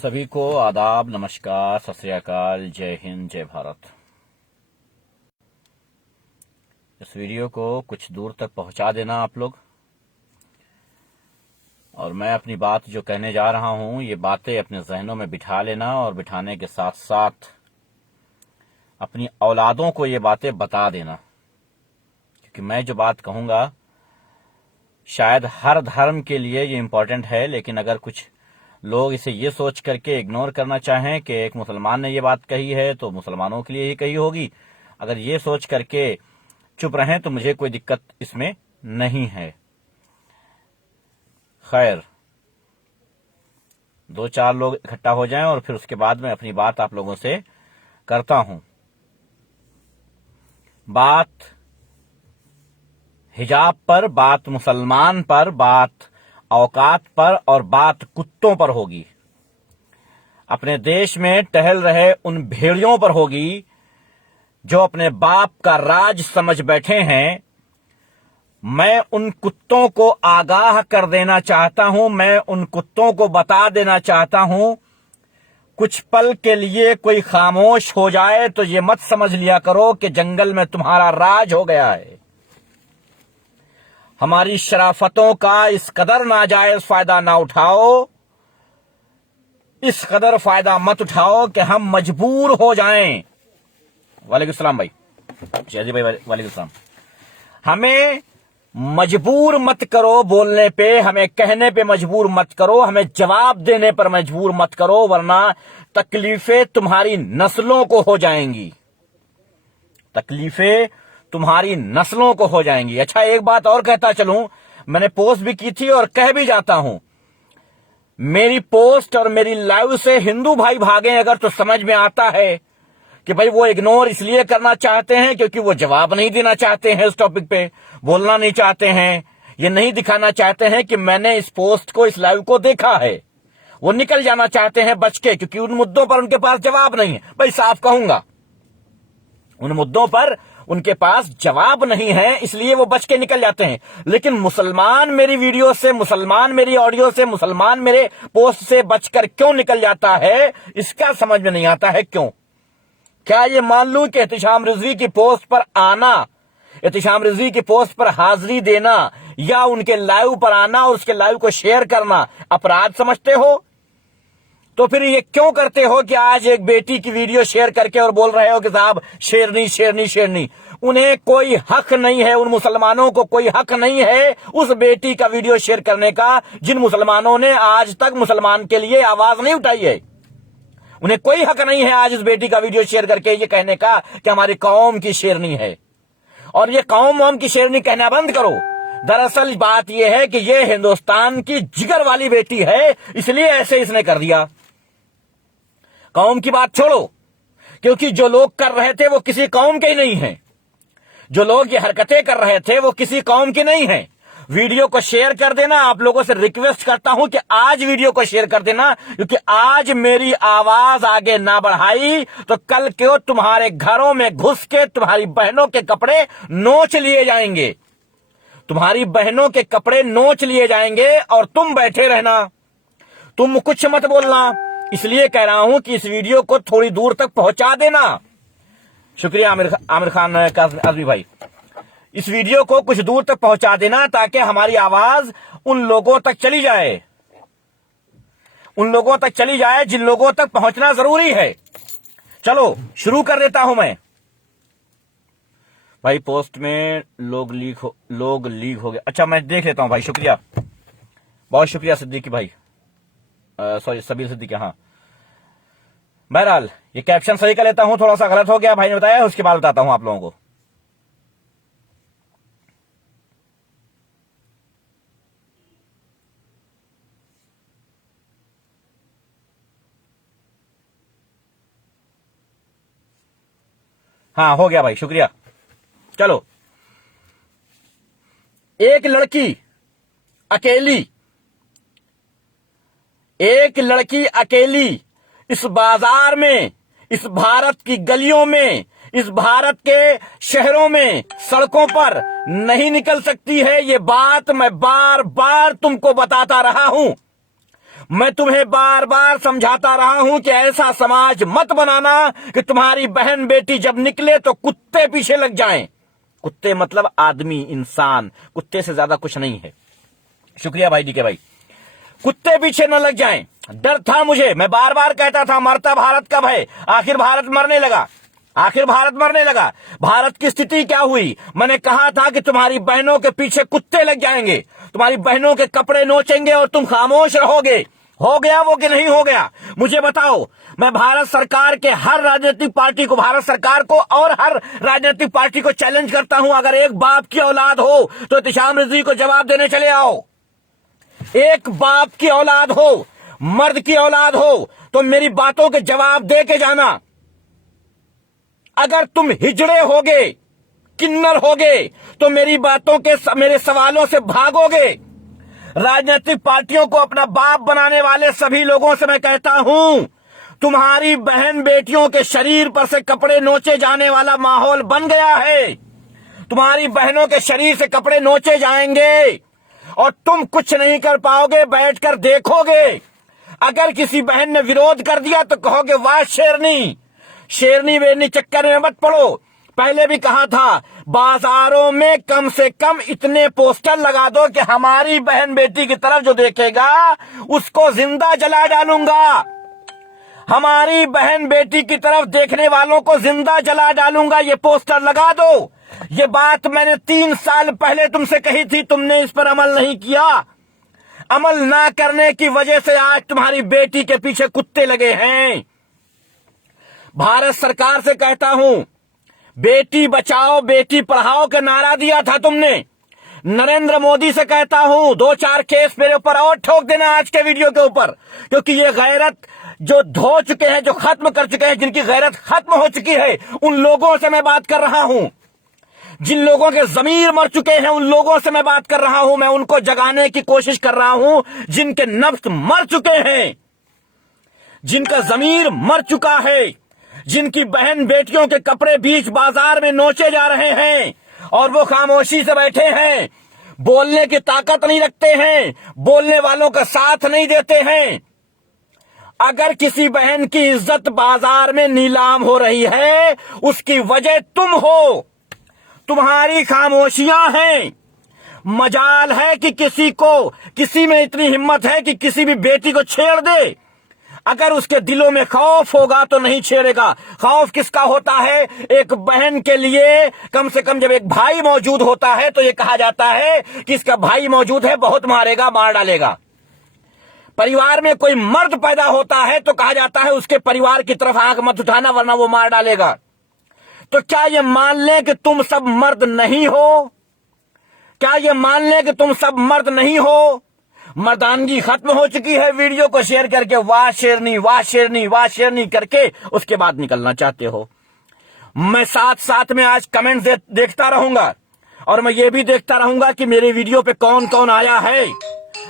सभी को आदाब, नमस्कार, सत श्री अकाल, जय हिंद, जय भारत। इस वीडियो को कुछ दूर तक पहुंचा देना आप लोग। और मैं अपनी बात जो कहने जा रहा हूं, ये बातें अपने जहनों में बिठा लेना और बिठाने के साथ साथ अपनी औलादों को ये बातें बता देना, क्योंकि मैं जो बात कहूंगा शायद हर धर्म के लिए ये इम्पोर्टेंट है, लेकिन अगर कुछ लोग इसे ये सोच करके इग्नोर करना चाहें कि एक मुसलमान ने ये बात कही है तो मुसलमानों के लिए ही कही होगी, अगर ये सोच करके चुप रहें तो मुझे कोई दिक्कत इसमें नहीं है। खैर, 2-4 लोग इकट्ठा हो जाएं और फिर उसके बाद मैं अपनी बात आप लोगों से करता हूं। बात हिजाब पर, बात मुसलमान पर, बात औकात पर और बात कुत्तों पर होगी। अपने देश में टहल रहे उन भेड़ियों पर होगी जो अपने बाप का राज समझ बैठे हैं। मैं उन कुत्तों को आगाह कर देना चाहता हूं, मैं उन कुत्तों को बता देना चाहता हूं, कुछ पल के लिए कोई खामोश हो जाए तो ये मत समझ लिया करो कि जंगल में तुम्हारा राज हो गया है। हमारी शराफतों का इस कदर नाजायज फायदा ना उठाओ, इस कदर फायदा मत उठाओ कि हम मजबूर हो जाएं। वालेकुम सलाम भाई, जय भाई, वालेकुम सलाम। हमें मजबूर मत करो बोलने पे, हमें कहने पे मजबूर मत करो, हमें जवाब देने पर मजबूर मत करो, वरना तकलीफें तुम्हारी नस्लों को हो जाएंगी, तकलीफें तुम्हारी नस्लों को हो जाएंगी। अच्छा, एक बात और कहता चलूं, मैंने पोस्ट भी की थी और कह भी जाता हूं, मेरी पोस्ट और मेरी लाइव से हिंदू भाई भागें अगर तो समझ में आता है कि भाई वो इग्नोर इसलिए करना चाहते हैं क्योंकि वो जवाब नहीं देना चाहते हैं, इस टॉपिक पे बोलना नहीं चाहते हैं, ये नहीं दिखाना चाहते हैं कि मैंने इस पोस्ट को, इस लाइव को देखा है। वो निकल जाना चाहते हैं बच के, क्योंकि उन मुद्दों पर उनके पास जवाब नहीं है। भाई साफ कहूंगा, उन मुद्दों पर उनके पास जवाब नहीं है, इसलिए वो बच के निकल जाते हैं। लेकिन मुसलमान मेरी वीडियो से, मुसलमान मेरी ऑडियो से, मुसलमान मेरे पोस्ट से बचकर क्यों निकल जाता है, इसका समझ में नहीं आता है। क्यों? क्या ये मान लूं कि एहतिशाम रिजवी की पोस्ट पर आना, एहतिशाम रिजवी की पोस्ट पर हाजिरी देना या उनके लाइव पर आना और उसके लाइव को शेयर करना अपराध समझते हो? तो फिर ये क्यों करते हो कि आज एक बेटी की वीडियो शेयर करके और बोल रहे हो कि साहब शेरनी शेरनी शेरनी? उन्हें कोई हक नहीं है, उन मुसलमानों को कोई हक नहीं है उस बेटी का वीडियो शेयर करने का जिन मुसलमानों ने आज तक मुसलमान के लिए आवाज नहीं उठाई है। उन्हें कोई हक नहीं है आज इस बेटी का वीडियो शेयर करके ये कहने का कि हमारी कौम की शेरनी है। और ये कौम की शेरनी कहना बंद करो। दरअसल बात यह है कि ये हिंदुस्तान की जिगर वाली बेटी है, इसलिए ऐसे इसने कर दिया। कौम की बात छोड़ो, क्योंकि जो लोग कर रहे थे वो किसी कौम के ही नहीं हैं। जो लोग ये हरकतें कर रहे थे वो किसी कौम के नहीं हैं। वीडियो को शेयर कर देना, आप लोगों से रिक्वेस्ट करता हूं कि आज वीडियो को शेयर कर देना, क्योंकि आज मेरी आवाज आगे ना बढ़ाई तो कल क्यों तुम्हारे घरों में घुस के तुम्हारी बहनों के कपड़े नोच लिए जाएंगे, तुम्हारी बहनों के कपड़े नोच लिए जाएंगे और तुम बैठे रहना, तुम कुछ मत बोलना। इसलिए कह रहा हूं कि इस वीडियो को थोड़ी दूर तक पहुंचा देना। शुक्रिया आमिर खान आजमी भाई, इस वीडियो को कुछ दूर तक पहुंचा देना ताकि हमारी आवाज उन लोगों तक चली जाए, उन लोगों तक चली जाए जिन लोगों तक पहुंचना जरूरी है। चलो शुरू कर देता हूं मैं। भाई पोस्ट में लोग लीक हो गए। अच्छा, मैं देख लेता हूं भाई, शुक्रिया, बहुत शुक्रिया सिद्दीकी भाई, सॉरी सबीर सिद्दीकी। हाँ, बहरहाल ये कैप्शन सही कर लेता हूं, थोड़ा सा गलत हो गया भाई ने बताया, उसके बाद बताता हूं आप लोगों को। हाँ, हो गया भाई, शुक्रिया। चलो, एक लड़की अकेली इस बाजार में, इस भारत की गलियों में, इस भारत के शहरों में, सड़कों पर नहीं निकल सकती है। ये बात मैं बार बार तुमको बताता रहा हूं। मैं तुम्हें बार बार समझाता रहा हूं कि ऐसा समाज मत बनाना कि तुम्हारी बहन बेटी जब निकले तो कुत्ते पीछे लग जाएं। कुत्ते मतलब आदमी, इंसान, कुत्ते से ज्यादा कुछ नहीं है। शुक्रिया भाई डीके भाई। कुत्ते पीछे न लग जाएं, डर था मुझे। मैं बार बार कहता था मरता भारत कब है। आखिर भारत मरने लगा, आखिर भारत मरने लगा। भारत की स्थिति क्या हुई? मैंने कहा था कि तुम्हारी बहनों के पीछे कुत्ते लग जाएंगे, तुम्हारी बहनों के कपड़े नोचेंगे और तुम खामोश रहोगे। हो गया वो कि नहीं हो गया? मुझे बताओ। मैं भारत सरकार के हर राजनीतिक पार्टी को, भारत सरकार को और हर राजनीतिक पार्टी को चैलेंज करता हूं, अगर एक बाप की औलाद हो तो एहतिशाम रिजवी को जवाब देने चले आओ। एक बाप की औलाद हो, मर्द की औलाद हो तो मेरी बातों के जवाब दे के जाना। अगर तुम हिजड़े होगे, किन्नर होगे तो मेरी बातों के, मेरे सवालों से भागोगे। राजनीतिक पार्टियों को अपना बाप बनाने वाले सभी लोगों से मैं कहता हूं, तुम्हारी बहन बेटियों के शरीर पर से कपड़े नोचे जाने वाला माहौल बन गया है। तुम्हारी बहनों के शरीर से कपड़े नोचे जाएंगे और तुम कुछ नहीं कर पाओगे, बैठकर देखोगे। अगर किसी बहन ने विरोध कर दिया तो कहोगे वाह शेरनी। शेरनी वेरनी चक्कर में मत पड़ो। पहले भी कहा था, बाजारों में कम से कम इतने पोस्टर लगा दो कि हमारी बहन बेटी की तरफ जो देखेगा उसको जिंदा जला डालूंगा। हमारी बहन बेटी की तरफ देखने वालों को जिंदा जला डालूंगा, ये पोस्टर लगा दो। ये बात मैंने 3 साल पहले तुमसे कही थी, तुमने इस पर अमल नहीं किया। अमल ना करने की वजह से आज तुम्हारी बेटी के पीछे कुत्ते लगे हैं। भारत सरकार से कहता हूं, बेटी बचाओ बेटी पढ़ाओ का नारा दिया था तुमने। नरेंद्र मोदी से कहता हूं, 2-4 केस मेरे ऊपर और ठोक देना आज के वीडियो के ऊपर, क्योंकि ये गैरत जो धो चुके हैं, जो खत्म कर चुके हैं, जिनकी गैरत खत्म हो चुकी है, उन लोगों से मैं बात कर रहा हूं। जिन लोगों के जमीर मर चुके हैं उन लोगों से मैं बात कर रहा हूं। मैं उनको जगाने की कोशिश कर रहा हूं जिनके नफ्स मर चुके हैं, जिनका जमीर मर चुका है, जिनकी बहन बेटियों के कपड़े बीच बाजार में नोचे जा रहे हैं और वो खामोशी से बैठे हैं, बोलने की ताकत नहीं रखते हैं, बोलने वालों का साथ नहीं देते हैं। अगर किसी बहन की इज्जत बाजार में नीलाम हो रही है उसकी वजह तुम हो, तुम्हारी खामोशियां हैं। मजाल है कि किसी में इतनी हिम्मत है कि किसी भी बेटी को छेड़ दे। अगर उसके दिलों में खौफ होगा तो नहीं छेड़ेगा। खौफ किसका होता है? एक बहन के लिए कम से कम जब एक भाई मौजूद होता है तो ये कहा जाता है कि इसका भाई मौजूद है, बहुत मारेगा, मार डालेगा। परिवार में कोई मर्द पैदा होता है तो कहा जाता है उसके परिवार की तरफ आंख मत उठाना वरना वो मार डालेगा। तो क्या ये मान लें कि तुम सब मर्द नहीं हो? क्या ये मान लें कि तुम सब मर्द नहीं हो? मर्दानगी खत्म हो चुकी है। वीडियो को शेयर करके वाह शेरनी वाह शेरनी वाह शेरनी करके उसके बाद निकलना चाहते हो। मैं साथ साथ में आज कमेंट देखता रहूंगा और मैं ये भी देखता रहूंगा कि मेरे वीडियो पे कौन कौन आया है।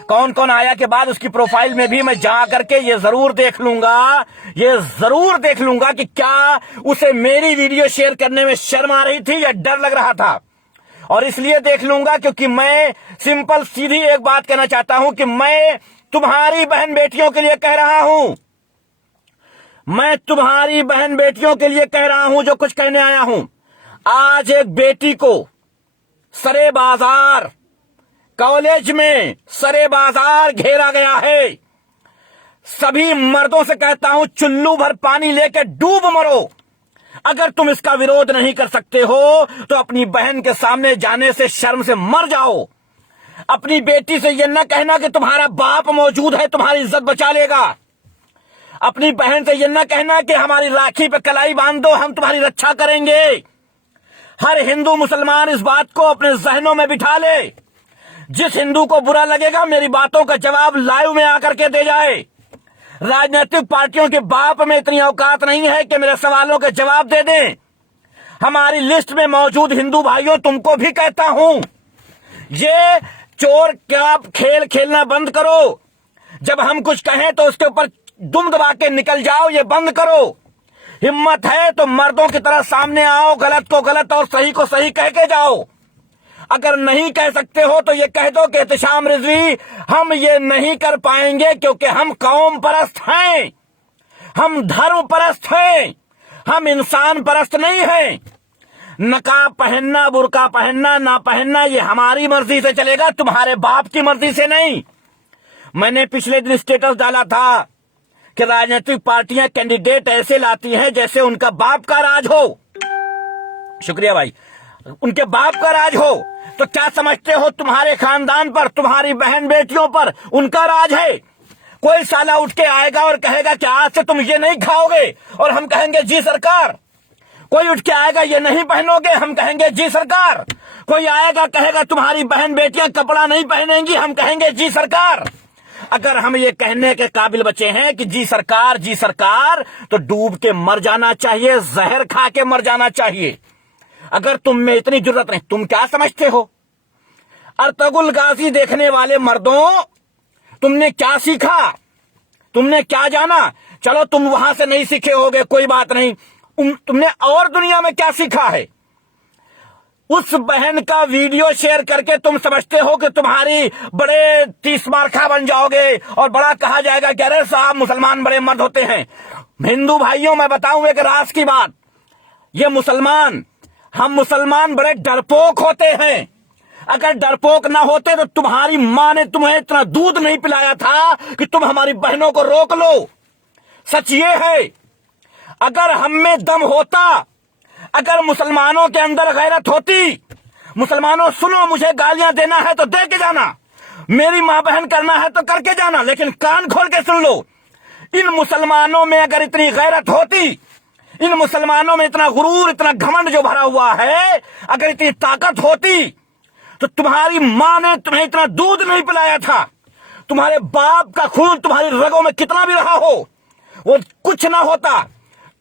कौन कौन आया के बाद उसकी प्रोफाइल में भी मैं जा करके ये जरूर देख लूंगा, ये जरूर देख लूंगा कि क्या उसे मेरी वीडियो शेयर करने में शर्म आ रही थी या डर लग रहा था। और इसलिए देख लूंगा क्योंकि मैं सिंपल सीधी एक बात कहना चाहता हूं कि मैं तुम्हारी बहन बेटियों के लिए कह रहा हूं, मैं तुम्हारी बहन बेटियों के लिए कह रहा हूं जो कुछ कहने आया हूं। आज एक बेटी को सरे बाजार, कॉलेज में सरे बाजार घेरा गया है। सभी मर्दों से कहता हूं चुल्लू भर पानी लेकर डूब मरो। अगर तुम इसका विरोध नहीं कर सकते हो तो अपनी बहन के सामने जाने से शर्म से मर जाओ। अपनी बेटी से यह न कहना कि तुम्हारा बाप मौजूद है तुम्हारी इज्जत बचा लेगा। अपनी बहन से यह न कहना कि हमारी राखी पे कलाई बांध दो हम तुम्हारी रक्षा करेंगे। हर हिंदू मुसलमान इस बात को अपने जहनों में बिठा ले। जिस हिंदू को बुरा लगेगा मेरी बातों का जवाब लाइव में आकर के दे जाए। राजनीतिक पार्टियों के बाप में इतनी औकात नहीं है कि मेरे सवालों के जवाब दे दें। हमारी लिस्ट में मौजूद हिंदू भाइयों तुमको भी कहता हूं, ये चोर क्या खेल खेलना बंद करो। जब हम कुछ कहें तो उसके ऊपर दुम दबा के निकल जाओ, ये बंद करो। हिम्मत है तो मर्दों की तरह सामने आओ, गलत को गलत और सही को सही कह के जाओ। अगर नहीं कह सकते हो तो ये कह दो कि एहतिशाम रिजवी हम ये नहीं कर पाएंगे क्योंकि हम कौम परस्त हैं, हम धर्म परस्त हैं, हम इंसान परस्त नहीं हैं। नकाब पहनना, बुर्का पहनना, ना पहनना ये हमारी मर्जी से चलेगा, तुम्हारे बाप की मर्जी से नहीं। मैंने पिछले दिन स्टेटस डाला था कि राजनीतिक पार्टियां कैंडिडेट ऐसे लाती हैं जैसे उनका बाप का राज हो। शुक्रिया भाई। उनके बाप का राज हो तो क्या समझते हो तुम्हारे खानदान पर, तुम्हारी बहन बेटियों पर उनका राज है। कोई साला उठ के आएगा और कहेगा कि आज से तुम ये नहीं खाओगे और हम कहेंगे जी सरकार। कोई उठ के आएगा ये नहीं पहनोगे, हम कहेंगे जी सरकार। कोई आएगा कहेगा तुम्हारी बहन बेटियां कपड़ा नहीं पहनेंगी, हम कहेंगे जी सरकार। अगर हम ये कहने के काबिल बचे हैं कि जी सरकार, तो डूब के मर जाना चाहिए, जहर खा के मर जाना चाहिए। अगर तुम में इतनी जरूरत नहीं, तुम क्या समझते हो? अर्तुगरुल गाजी देखने वाले मर्दों, तुमने क्या सीखा? तुमने क्या जाना? चलो तुम वहां से नहीं सीखे होगे, कोई बात नहीं। तुमने और दुनिया में क्या सीखा है? उस बहन का वीडियो शेयर करके तुम समझते हो कि तुम्हारी बड़े 30 मार्खा बन जाओगे और बड़ा कहा जाएगा कि अरे साहब मुसलमान बड़े मर्द होते हैं। हिंदू भाइयों, मैं बताऊं एक राज की बात, ये हम मुसलमान बड़े डरपोक होते हैं। अगर डरपोक ना होते तो तुम्हारी मां ने तुम्हें इतना दूध नहीं पिलाया था कि तुम हमारी बहनों को रोक लो। सच ये है, अगर हम में दम होता, अगर मुसलमानों के अंदर गैरत होती, मुसलमानों सुनो, मुझे गालियां देना है तो दे के जाना, मेरी मां बहन करना है तो करके जाना, लेकिन कान खोल के सुन लो। इन मुसलमानों में अगर इतनी गैरत होती, इन मुसलमानों में इतना गुरूर, इतना घमंड जो भरा हुआ है, अगर इतनी ताकत होती तो तुम्हारी मां ने तुम्हें इतना दूध नहीं पिलाया था। तुम्हारे बाप का खून तुम्हारी रगों में कितना भी रहा हो, वो कुछ ना होता।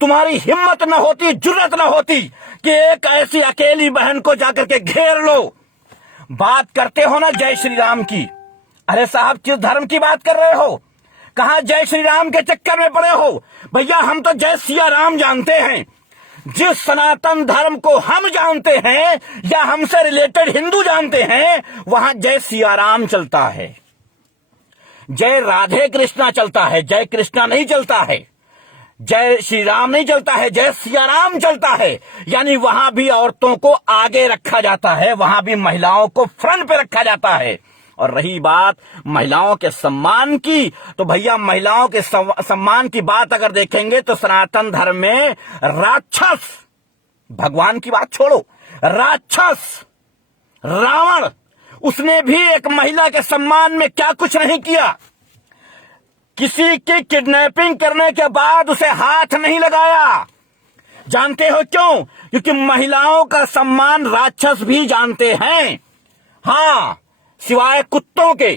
तुम्हारी हिम्मत ना होती, जुर्रत ना होती कि एक ऐसी अकेली बहन को जाकर के घेर लो। बात करते हो ना जय श्री राम की, अरे साहब किस धर्म की बात कर रहे हो? कहां जय श्री राम के चक्कर में पड़े हो? भैया हम तो जय सिया राम जानते हैं। जिस सनातन धर्म को हम जानते हैं या हमसे रिलेटेड हिंदू जानते हैं, वहां जय सिया राम चलता है, जय राधे कृष्णा चलता है, जय कृष्णा नहीं चलता है, जय श्री राम नहीं चलता है, जय सिया राम चलता है। यानी वहां भी औरतों को आगे रखा जाता है, वहां भी महिलाओं को फ्रंट पे रखा जाता है। और रही बात महिलाओं के सम्मान की, तो भैया महिलाओं के सम्मान की बात अगर देखेंगे तो सनातन धर्म में राक्षस, भगवान की बात छोड़ो, राक्षस रावण, उसने भी एक महिला के सम्मान में क्या कुछ नहीं किया। किसी की किडनैपिंग करने के बाद उसे हाथ नहीं लगाया। जानते हो क्यों? क्योंकि महिलाओं का सम्मान राक्षस भी जानते हैं, हां, सिवाय कुत्तों के।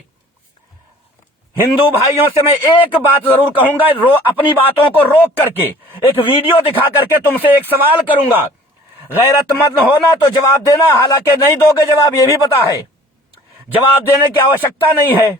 हिंदू भाइयों से मैं एक बात जरूर कहूंगा, अपनी बातों को रोक करके एक वीडियो दिखा करके तुमसे एक सवाल करूंगा। गैरतमंद होना तो जवाब देना, हालांकि नहीं दोगे जवाब, यह भी पता है, जवाब देने की आवश्यकता नहीं है।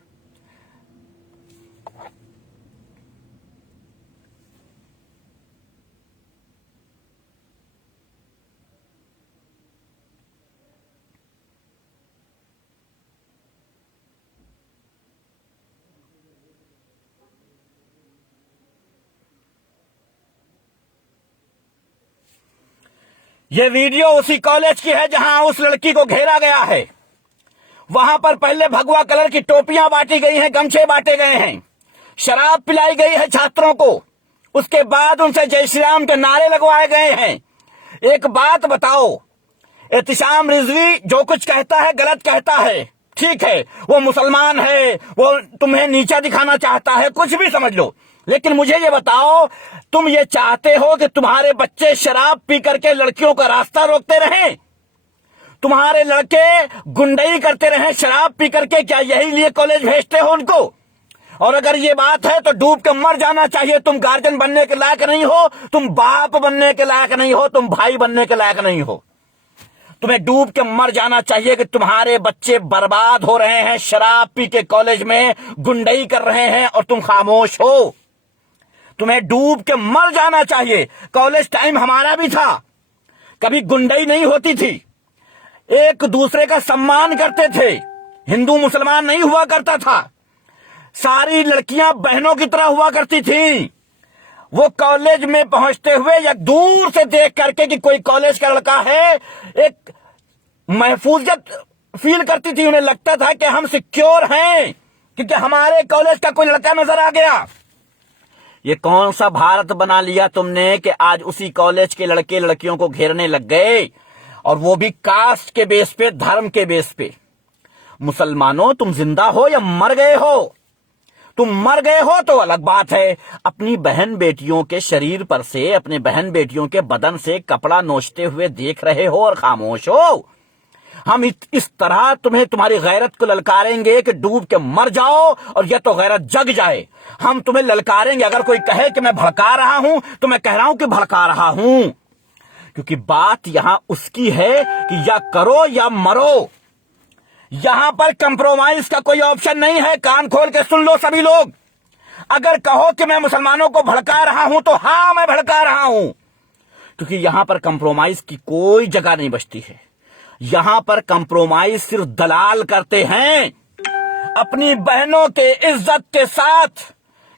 यह वीडियो उसी कॉलेज की है जहां उस लड़की को घेरा गया है। वहां पर पहले भगवा कलर की टोपियां बांटी गई हैं, गमछे बांटे गए हैं, शराब पिलाई गई है छात्रों को, उसके बाद उनसे जय श्री राम के नारे लगवाए गए हैं। एक बात बताओ, एहतिशाम रिजवी जो कुछ कहता है गलत कहता है, ठीक है, वो मुसलमान है, वो तुम्हें नीचा दिखाना चाहता है, कुछ भी समझ लो, लेकिन मुझे ये बताओ, तुम ये चाहते हो कि तुम्हारे बच्चे शराब पी करके लड़कियों का रास्ता रोकते रहें? तुम्हारे लड़के गुंडई करते रहें शराब पी करके? क्या यही लिए कॉलेज भेजते हो उनको? और अगर ये बात है तो डूब के मर जाना चाहिए। तुम गार्जियन बनने के लायक नहीं हो, तुम बाप बनने के लायक नहीं हो, तुम भाई बनने के लायक नहीं हो। तुम्हें डूब के मर जाना चाहिए कि तुम्हारे बच्चे बर्बाद हो रहे हैं, शराब पी के कॉलेज में गुंडई कर रहे हैं और तुम खामोश हो। तुम्हें डूब के मर जाना चाहिए। कॉलेज टाइम हमारा भी था, कभी गुंडई नहीं होती थी। एक दूसरे का सम्मान करते थे, हिंदू मुसलमान नहीं हुआ करता था, सारी लड़कियां बहनों की तरह हुआ करती थी। वो कॉलेज में पहुंचते हुए या दूर से देख करके कि कोई कॉलेज का लड़का है, एक महफूजियत फील करती थी, उन्हें लगता था कि हम सिक्योर हैं क्योंकि हमारे कॉलेज का कोई लड़का नजर आ गया। ये कौन सा भारत बना लिया तुमने कि आज उसी कॉलेज के लड़के लड़कियों को घेरने लग गए, और वो भी कास्ट के बेस पे, धर्म के बेस पे। मुसलमानों, तुम जिंदा हो या मर गए हो? तुम मर गए हो तो अलग बात है, अपनी बहन बेटियों के शरीर पर से, अपने बहन बेटियों के बदन से कपड़ा नोचते हुए देख रहे हो और खामोश हो। हम इस तरह तुम्हें, तुम्हारी गैरत को ललकारेंगे कि डूब के मर जाओ और या तो गैरत जग जाए। हम तुम्हें ललकारेंगे। अगर कोई कहे कि मैं भड़का रहा हूं तो मैं कह रहा हूं कि भड़का रहा हूं, क्योंकि बात यहां उसकी है कि या करो या मरो। यहां पर कंप्रोमाइज का कोई ऑप्शन नहीं है। कान खोल के सुन लो सभी लोग। अगर कहो कि मैं मुसलमानों को भड़का रहा हूं तो हां, मैं भड़का रहा हूं, क्योंकि यहां पर कंप्रोमाइज की कोई जगह नहीं बचती है। यहां पर कंप्रोमाइज सिर्फ दलाल करते हैं। अपनी बहनों के इज्जत के साथ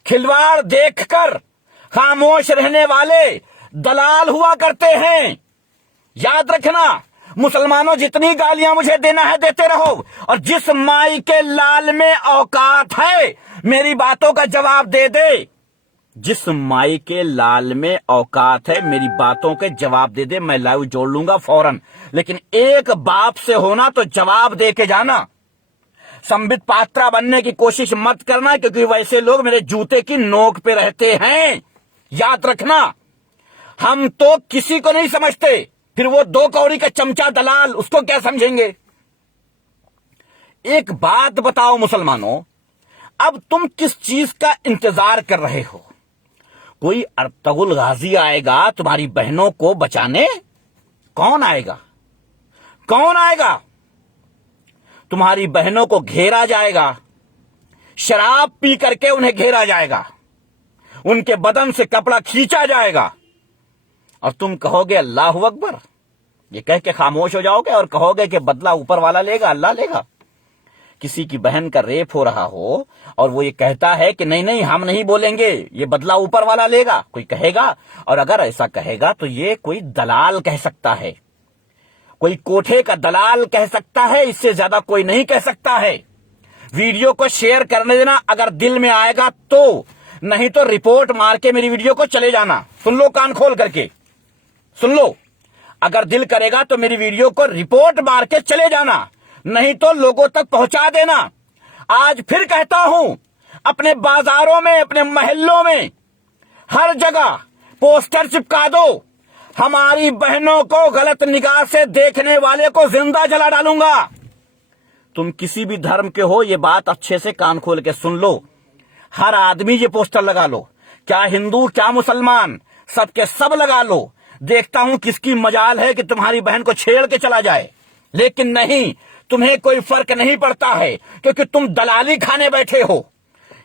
खिलवाड़ देखकर खामोश रहने वाले दलाल हुआ करते हैं। याद रखना, मुसलमानों, जितनी गालियां मुझे देना है देते रहो, और जिस माई के लाल में औकात है मेरी बातों का जवाब दे दे। जिस माई के लाल में औकात है मेरी बातों के जवाब दे दे। मैं लाइव जोड़ लूंगा फौरन, लेकिन एक बाप से होना तो जवाब दे के जाना। संबित पात्रा बनने की कोशिश मत करना, क्योंकि वैसे लोग मेरे जूते की नोक पे रहते हैं। याद रखना, हम तो किसी को नहीं समझते, फिर वो 2 कौड़ी का चमचा दलाल, उसको क्या समझेंगे? एक बात बताओ मुसलमानों, अब तुम किस चीज का इंतजार कर रहे हो? कोई अर्तुगरुल गाजी आएगा तुम्हारी बहनों को बचाने? कौन आएगा? कौन आएगा? तुम्हारी बहनों को घेरा जाएगा, शराब पी करके उन्हें घेरा जाएगा, उनके बदन से कपड़ा खींचा जाएगा, और तुम कहोगे अल्लाहु अकबर। ये कह के खामोश हो जाओगे और कहोगे कि बदला ऊपर वाला लेगा, अल्लाह लेगा। किसी की बहन का रेप हो रहा हो और वो ये कहता है कि नहीं नहीं हम नहीं बोलेंगे, ये बदला ऊपर वाला लेगा, कोई कहेगा। और अगर ऐसा कहेगा तो ये कोई दलाल कह सकता है, कोई कोठे का दलाल कह सकता है, इससे ज्यादा कोई नहीं कह सकता है। वीडियो को शेयर करने देना अगर दिल में आएगा तो, नहीं तो रिपोर्ट मार के मेरी वीडियो को चले जाना। सुन लो, कान खोल करके सुन लो। अगर दिल करेगा तो मेरी वीडियो को रिपोर्ट मार के चले जाना, नहीं तो लोगों तक पहुंचा देना। आज फिर कहता हूं, अपने बाजारों में, अपने मोहल्लों में, हर जगह पोस्टर चिपका दो। हमारी बहनों को गलत निगाह से देखने वाले को जिंदा जला डालूंगा। तुम किसी भी धर्म के हो, ये बात अच्छे से कान खोल के सुन लो। हर आदमी ये पोस्टर लगा लो, क्या हिंदू क्या मुसलमान, सबके सब लगा लो। देखता हूं किसकी मजाल है कि तुम्हारी बहन को छेड़ के चला जाए। लेकिन नहीं, तुम्हें कोई फर्क नहीं पड़ता है, क्योंकि तुम दलाली खाने बैठे हो।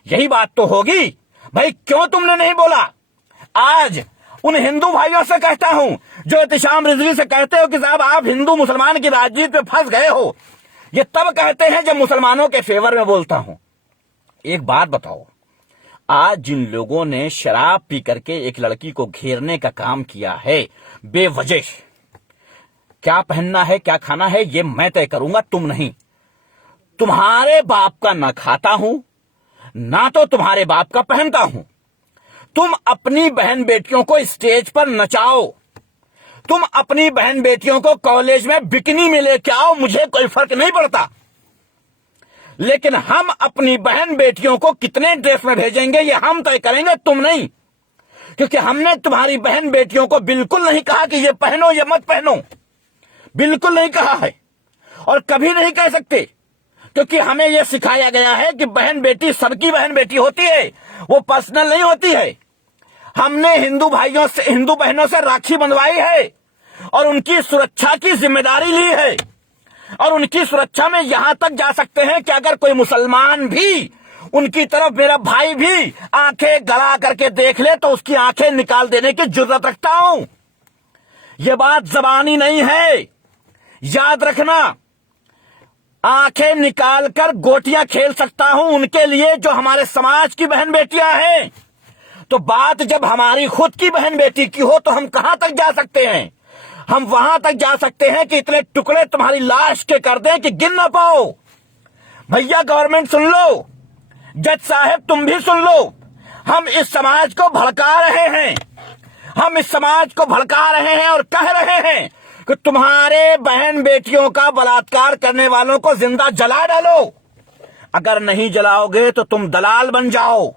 यही बात तो होगी भाई, क्यों तुमने नहीं बोला? आज उन हिंदू भाइयों से कहता हूं जो एहतिशाम रिजवी से कहते हो कि साहब आप हिंदू मुसलमान की राजनीति में फंस गए हो, ये तब कहते हैं जब मुसलमानों के फेवर में बोलता हूं। एक बात बताओ, आज जिन लोगों ने शराब पी करके एक लड़की को घेरने का काम किया है बेवजह, क्या पहनना है क्या खाना है ये मैं तय करूंगा, तुम नहीं। तुम्हारे बाप का ना खाता हूं ना तो तुम्हारे बाप का पहनता हूं। तुम अपनी बहन बेटियों को स्टेज पर नचाओ, तुम अपनी बहन बेटियों को कॉलेज में बिकनी में लेके आओ, मुझे कोई फर्क नहीं पड़ता। लेकिन हम अपनी बहन बेटियों को कितने ड्रेस में भेजेंगे ये हम तय करेंगे, तुम नहीं। क्योंकि हमने तुम्हारी बहन बेटियों को बिल्कुल नहीं कहा कि ये पहनो ये मत पहनो, बिल्कुल नहीं कहा है और कभी नहीं कह सकते। क्योंकि हमें यह सिखाया गया है कि बहन बेटी सबकी बहन बेटी होती है, वो पर्सनल नहीं होती है। हमने हिंदू भाइयों से, हिंदू बहनों से राखी बंधवाई है और उनकी सुरक्षा की जिम्मेदारी ली है, और उनकी सुरक्षा में यहां तक जा सकते हैं कि अगर कोई मुसलमान भी उनकी तरफ, मेरा भाई भी आंखें गड़ा करके देख ले तो उसकी आंखें निकाल देने की जुर्रत रखता हूं। यह बात जबानी नहीं है, याद रखना, आंखें निकालकर गोटियां खेल सकता हूं उनके लिए जो हमारे समाज की बहन बेटियां हैं। तो बात जब हमारी खुद की बहन बेटी की हो तो हम कहां तक जा सकते हैं? हम वहां तक जा सकते हैं कि इतने टुकड़े तुम्हारी लाश के कर दें कि गिन ना पाओ। भैया गवर्नमेंट सुन लो, जज साहब तुम भी सुन लो, हम इस समाज को भड़का रहे हैं, हम इस समाज को भड़का रहे हैं और कह रहे हैं कि तुम्हारे बहन बेटियों का बलात्कार करने वालों को जिंदा जला डालो। अगर नहीं जलाओगे तो तुम दलाल बन जाओ,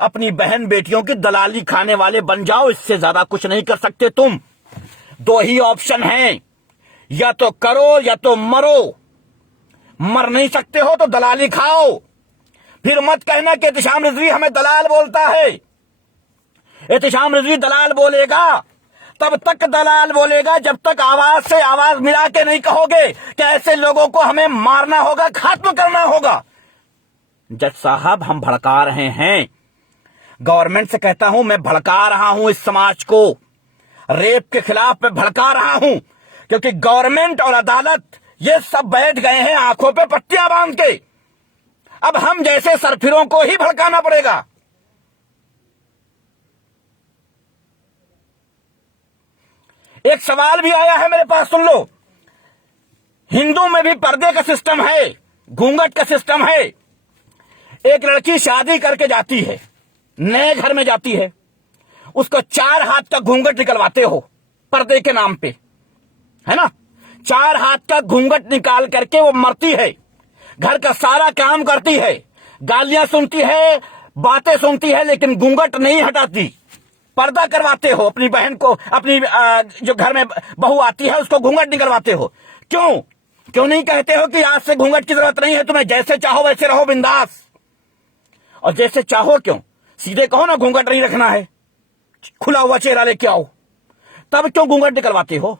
अपनी बहन बेटियों की दलाली खाने वाले बन जाओ। इससे ज्यादा कुछ नहीं कर सकते तुम। दो ही ऑप्शन हैं, या तो करो या तो मरो। मर नहीं सकते हो तो दलाली खाओ। फिर मत कहना कि एहतिशाम रिजवी हमें दलाल बोलता है। एहतिशाम रिजवी दलाल बोलेगा तब तक दलाल बोलेगा जब तक आवाज से आवाज मिला के नहीं कहोगे कि ऐसे लोगों को हमें मारना होगा, खत्म करना होगा। जज साहब हम भड़का रहे हैं, गवर्नमेंट से कहता हूं मैं भड़का रहा हूं इस समाज को, रेप के खिलाफ मैं भड़का रहा हूं, क्योंकि गवर्नमेंट और अदालत ये सब बैठ गए हैं आंखों पे पट्टियां बांध के। अब हम जैसे सरफिरों को ही भड़काना पड़ेगा। एक सवाल भी आया है मेरे पास, सुन लो। हिंदू में भी पर्दे का सिस्टम है, घूंघट का सिस्टम है। एक लड़की शादी करके जाती है, नए घर में जाती है, उसको 4 हाथ का घूंघट निकलवाते हो पर्दे के नाम पे, है ना। 4 हाथ का घूंघट निकाल करके वो मरती है, घर का सारा काम करती है, गालियां सुनती है, बातें सुनती है, लेकिन घूंघट नहीं हटाती। पर्दा करवाते हो अपनी बहन को, अपनी जो घर में बहू आती है उसको घूंघट निकलवाते हो। क्यों नहीं कहते हो कि आज से घूंघट की जरूरत नहीं है, तुम्हें जैसे चाहो वैसे रहो बिंदास। और जैसे चाहो क्यों, सीधे कहो ना घूंघट नहीं रखना है, खुला हुआ चेहरा लेके आओ। तब क्यों घूंघट निकलवाते हो?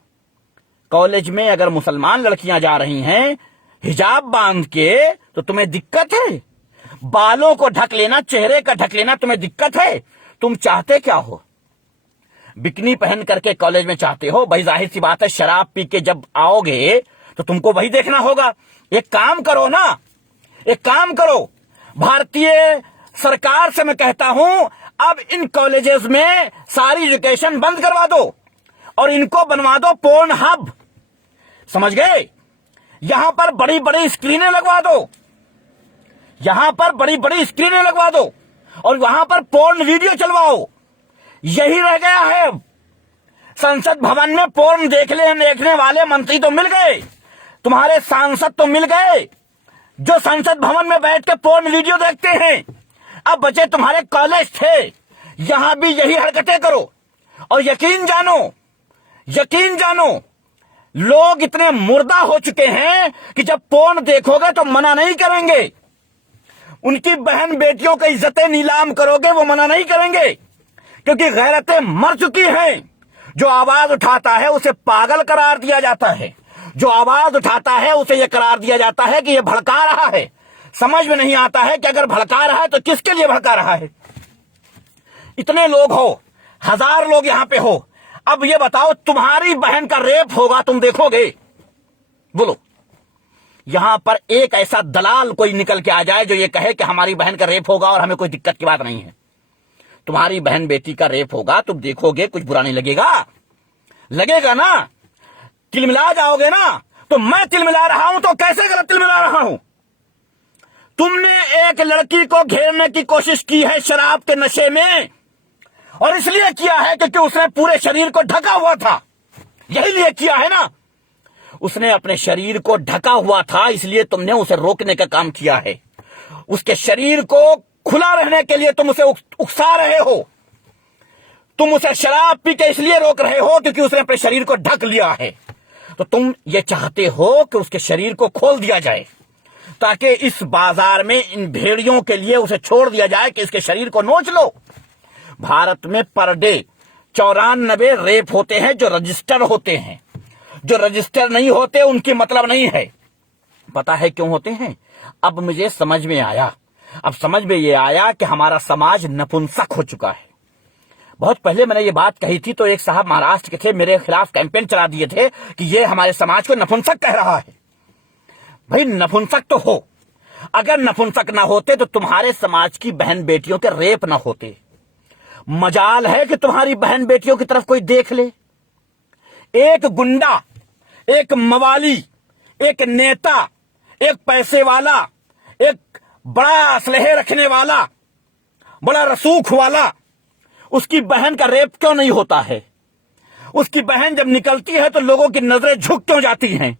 कॉलेज में अगर मुसलमान लड़कियां जा रही हैं हिजाब बांध के तो तुम्हें दिक्कत है? बालों को ढक लेना, चेहरे का ढक लेना तुम्हें दिक्कत है? तुम चाहते क्या हो? बिकनी पहन करके कॉलेज में चाहते हो? भाई जाहिर सी बात है, शराब पी के जब आओगे तो तुमको वही देखना होगा। एक काम करो ना, एक काम करो, भारतीय सरकार से मैं कहता हूं अब इन कॉलेजेस में सारी एजुकेशन बंद करवा दो और इनको बनवा दो पोर्न हब। समझ गए? यहां पर बड़ी बड़ी स्क्रीनें लगवा दो, यहां पर बड़ी बड़ी स्क्रीनें लगवा दो और वहां पर पोर्न वीडियो चलवाओ। यही रह गया है। संसद भवन में पोर्न देखने वाले मंत्री तो मिल गए, तुम्हारे सांसद तो मिल गए जो संसद भवन में बैठ के पोर्न वीडियो देखते हैं। अब बचे तुम्हारे कॉलेज थे, यहां भी यही हरकतें करो। और यकीन जानो लोग इतने मुर्दा हो चुके हैं कि जब पोर्न देखोगे तो मना नहीं करेंगे। उनकी बहन बेटियों की इज्जतें नीलाम करोगे वो मना नहीं करेंगे, क्योंकि गैरतें मर चुकी हैं। जो आवाज उठाता है उसे पागल करार दिया जाता है, जो आवाज उठाता है उसे यह करार दिया जाता है कि यह भड़का रहा है। समझ में नहीं आता है कि अगर भड़का रहा है तो किसके लिए भड़का रहा है। इतने लोग हो, 1000 लोग यहां पे हो, अब ये बताओ तुम्हारी बहन का रेप होगा, तुम देखोगे? बोलो, यहां पर एक ऐसा दलाल कोई निकल के आ जाए जो ये कहे कि हमारी बहन का रेप होगा और हमें कोई दिक्कत की बात नहीं है। तुम्हारी बहन बेटी का रेप होगा, तुम देखोगे, कुछ बुरा नहीं लगेगा? लगेगा ना? तिलमिला जाओगे ना? तो मैं तिलमिला रहा हूं तो कैसे गलत तिलमिला रहा हूं? तुमने एक लड़की को घेरने की कोशिश की है शराब के नशे में, और इसलिए किया है क्योंकि उसने पूरे शरीर को ढका हुआ था। यही लिए किया है ना? उसने अपने शरीर को ढका हुआ था, इसलिए तुमने उसे रोकने का काम किया है। उसके शरीर को खुला रहने के लिए तुम उसे उकसा रहे हो। तुम उसे शराब पी के इसलिए रोक रहे हो क्योंकि उसने अपने शरीर को ढक लिया है। तो तुम ये चाहते हो कि उसके शरीर को खोल दिया जाए ताकि इस बाजार में इन भेड़ियों के लिए उसे छोड़ दिया जाए कि इसके शरीर को नोच लो। भारत में पर डे 94 रेप होते हैं जो रजिस्टर होते हैं, जो रजिस्टर नहीं होते उनकी मतलब नहीं है। पता है क्यों होते हैं? अब मुझे समझ में आया। अब समझ में ये आया कि हमारा समाज नपुंसक हो चुका है। बहुत पहले मैंने ये बात कही थी तो एक साहब महाराष्ट्र के थे, मेरे खिलाफ कैंपेन चला दिए थे कि ये हमारे समाज को नपुंसक कह रहा है। भाई नपुंसक तो हो, अगर नपुंसक ना होते तो तुम्हारे समाज की बहन बेटियों के रेप ना होते। मजाल है कि तुम्हारी बहन बेटियों की तरफ कोई देख ले। एक गुंडा, एक मवाली, एक नेता, एक पैसे वाला, एक बड़ा असलहे रखने वाला, बड़ा रसूख वाला, उसकी बहन का रेप क्यों नहीं होता है? उसकी बहन जब निकलती है तो लोगों की नजरें झुक क्यों जाती हैं?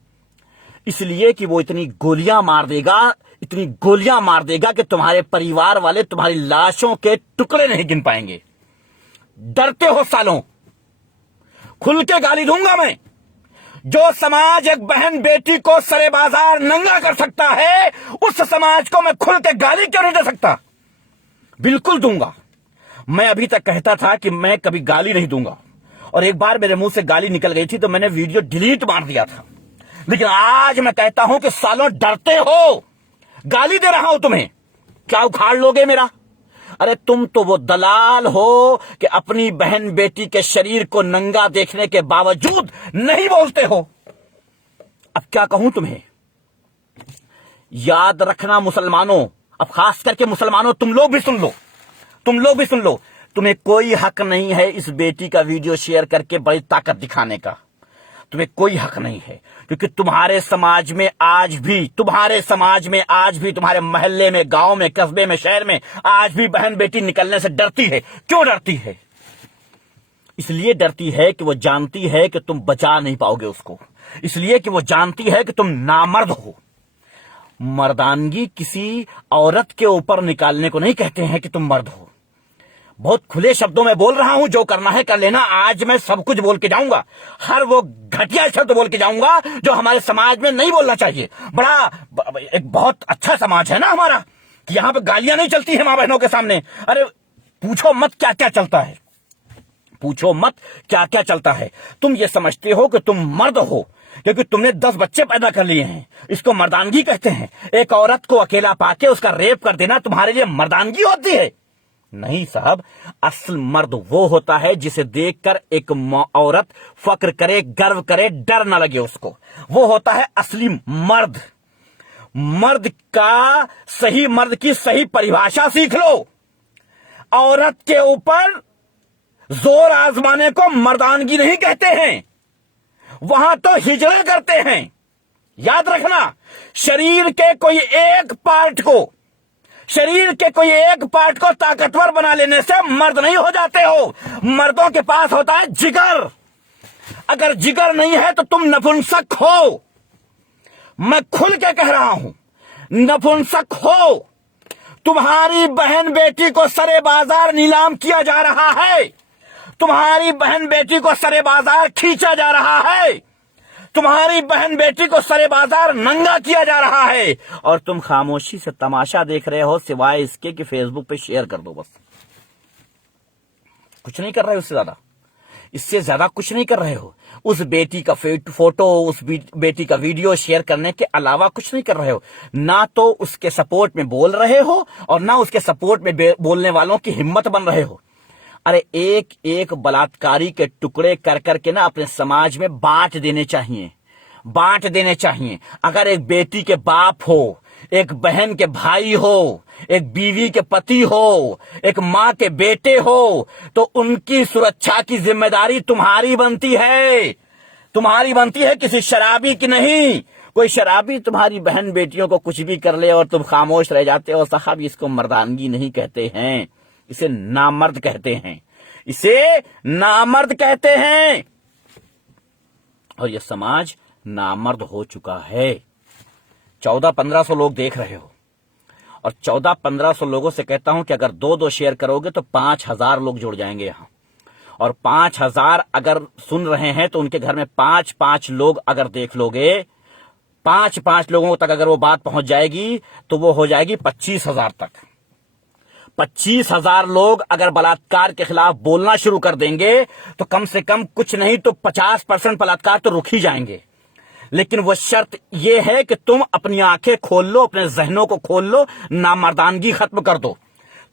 इसलिए कि वो इतनी गोलियां मार देगा, इतनी गोलियां मार देगा कि तुम्हारे परिवार वाले तुम्हारी लाशों के टुकड़े नहीं गिन पाएंगे। डरते हो सालों, खुल के गाली दूंगा मैं। जो समाज एक बहन बेटी को सरे बाजार नंगा कर सकता है, उस समाज को मैं खुल के गाली क्यों नहीं दे सकता? बिल्कुल दूंगा। मैं अभी तक कहता था कि मैं कभी गाली नहीं दूंगा, और एक बार मेरे मुंह से गाली निकल गई थी तो मैंने वीडियो डिलीट मार दिया था। लेकिन आज मैं कहता हूं कि सालों डरते हो, गाली दे रहा हूं तुम्हें, क्या उखाड़ लोगे मेरा? अरे तुम तो वो दलाल हो कि अपनी बहन बेटी के शरीर को नंगा देखने के बावजूद नहीं बोलते हो। अब क्या कहूं तुम्हें? याद रखना मुसलमानों, अब खास करके मुसलमानों, तुम लोग भी सुन लो, तुम लोग भी सुन लो। तुम्हें कोई हक नहीं है इस बेटी का वीडियो शेयर करके बड़ी ताकत दिखाने का। तुम्हें कोई हक नहीं है, क्योंकि तुम्हारे समाज में आज भी, तुम्हारे मोहल्ले में, गांव में, कस्बे में, शहर में आज भी बहन बेटी निकलने से डरती है। क्यों डरती है? इसलिए डरती है कि वो जानती है कि तुम बचा नहीं पाओगे उसको। इसलिए कि वो जानती है कि तुम नामर्द हो। मर्दानगी किसी औरत के ऊपर निकालने को नहीं कहते हैं कि तुम मर्द हो। बहुत खुले शब्दों में बोल रहा हूं, जो करना है कर लेना। आज मैं सब कुछ बोल के जाऊंगा, हर वो घटिया शब्द बोल के जाऊंगा जो हमारे समाज में नहीं बोलना चाहिए। एक बहुत अच्छा समाज है ना हमारा, कि यहां पे गालियां नहीं चलती है मां बहनों के सामने। अरे पूछो मत क्या क्या चलता है, पूछो मत क्या क्या चलता है। तुम ये समझते हो कि तुम मर्द हो क्योंकि तुमने 10 बच्चे पैदा कर लिए हैं, इसको मर्दानगी कहते हैं। एक औरत को अकेला पाके उसका रेप कर देना तुम्हारे लिए मर्दानगी होती है? नहीं साहब, असल मर्द वो होता है जिसे देखकर एक औरत फक्र करे, गर्व करे, डर ना लगे उसको। वो होता है असली मर्द। मर्द की सही परिभाषा सीख लो। औरत के ऊपर जोर आजमाने को मर्दानगी नहीं कहते हैं, वहां तो हिजड़ा करते हैं। याद रखना, शरीर के कोई एक पार्ट को ताकतवर बना लेने से मर्द नहीं हो जाते हो। मर्दों के पास होता है जिगर। अगर जिगर नहीं है तो तुम नपुंसक हो। मैं खुल के कह रहा हूं, नपुंसक हो। तुम्हारी बहन बेटी को सरे बाजार नीलाम किया जा रहा है, तुम्हारी बहन बेटी को सरे बाजार खींचा जा रहा है, तुम्हारी बहन बेटी को सरे बाजार नंगा किया जा रहा है, और तुम खामोशी से तमाशा देख रहे हो, सिवाय इसके कि फेसबुक पे शेयर कर दो। बस कुछ नहीं कर रहे हो, इससे ज्यादा कुछ नहीं कर रहे हो। उस बेटी का फोटो, उस बेटी का वीडियो शेयर करने के अलावा कुछ नहीं कर रहे हो। ना तो उसके सपोर्ट में बोल रहे हो और ना उसके सपोर्ट में बोलने वालों की हिम्मत बन रहे हो। अरे एक एक बलात्कारी के टुकड़े कर करके ना अपने समाज में बांट देने चाहिए। अगर एक बेटी के बाप हो, एक बहन के भाई हो, एक बीवी के पति हो, एक माँ के बेटे हो, तो उनकी सुरक्षा की जिम्मेदारी तुम्हारी बनती है, किसी शराबी की नहीं। कोई शराबी तुम्हारी बहन बेटियों को कुछ भी कर ले और तुम खामोश रह जाते हो। साहब, इसको मर्दानगी नहीं कहते हैं, इसे नामर्द कहते हैं। और यह समाज नामर्द हो चुका है। 1400-1500 लोग देख रहे हो, और 1400-1500 लोगों से कहता हूं कि अगर 2-2 शेयर करोगे तो 5000 लोग जुड़ जाएंगे यहां। और 5000 अगर सुन रहे हैं तो उनके घर में 5-5 लोग अगर देख लोगे, 5-5 लोगों तक अगर वो बात पहुंच जाएगी तो वो हो जाएगी 25,000 तक। 25,000 लोग अगर बलात्कार के खिलाफ बोलना शुरू कर देंगे तो कम से कम कुछ नहीं तो 50% बलात्कार तो रुक ही जाएंगे। लेकिन वो शर्त ये है कि तुम अपनी आंखें खोल लो, अपने जहनों को खोल लो, नामर्दानगी खत्म कर दो।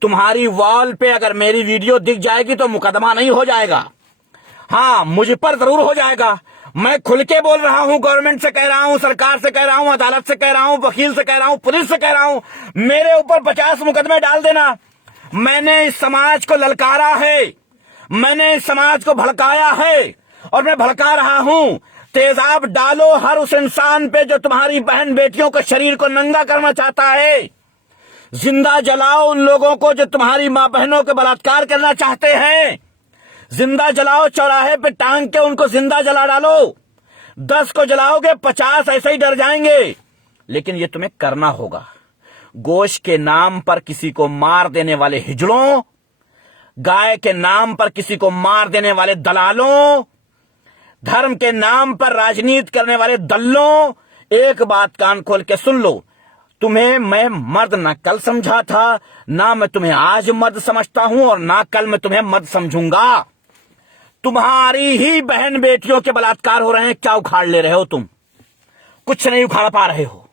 तुम्हारी वॉल पे अगर मेरी वीडियो दिख जाएगी तो मुकदमा नहीं हो जाएगा, हाँ मुझ पर जरूर हो जाएगा। मैं खुल के बोल रहा हूं, गवर्नमेंट से कह रहा हूं, सरकार से कह रहा हूं, अदालत से कह रहा हूं, वकील से कह रहा हूं, पुलिस से कह रहा हूं, मेरे ऊपर 50 मुकदमे डाल देना। मैंने इस समाज को ललकारा है, मैंने इस समाज को भड़काया है और मैं भड़का रहा हूं। तेजाब डालो हर उस इंसान पे जो तुम्हारी बहन बेटियों के शरीर को नंगा करना चाहता है। जिंदा जलाओ उन लोगों को जो तुम्हारी मां बहनों के बलात्कार करना चाहते हैं। जिंदा जलाओ, चौराहे पे टांग के उनको जिंदा जला डालो। 10 को जलाओगे 50 ऐसे ही डर जाएंगे, लेकिन ये तुम्हें करना होगा। गोश्त के नाम पर किसी को मार देने वाले हिजड़ों, गाय के नाम पर किसी को मार देने वाले दलालों, धर्म के नाम पर राजनीति करने वाले दल्लों, एक बात कान खोल के सुन लो। तुम्हें मैं मर्द ना कल समझा था, ना मैं तुम्हें आज मर्द समझता हूं और ना कल मैं तुम्हें मर्द समझूंगा। तुम्हारी ही बहन बेटियों के बलात्कार हो रहे हैं, क्या उखाड़ ले रहे हो तुम? कुछ नहीं उखाड़ पा रहे हो।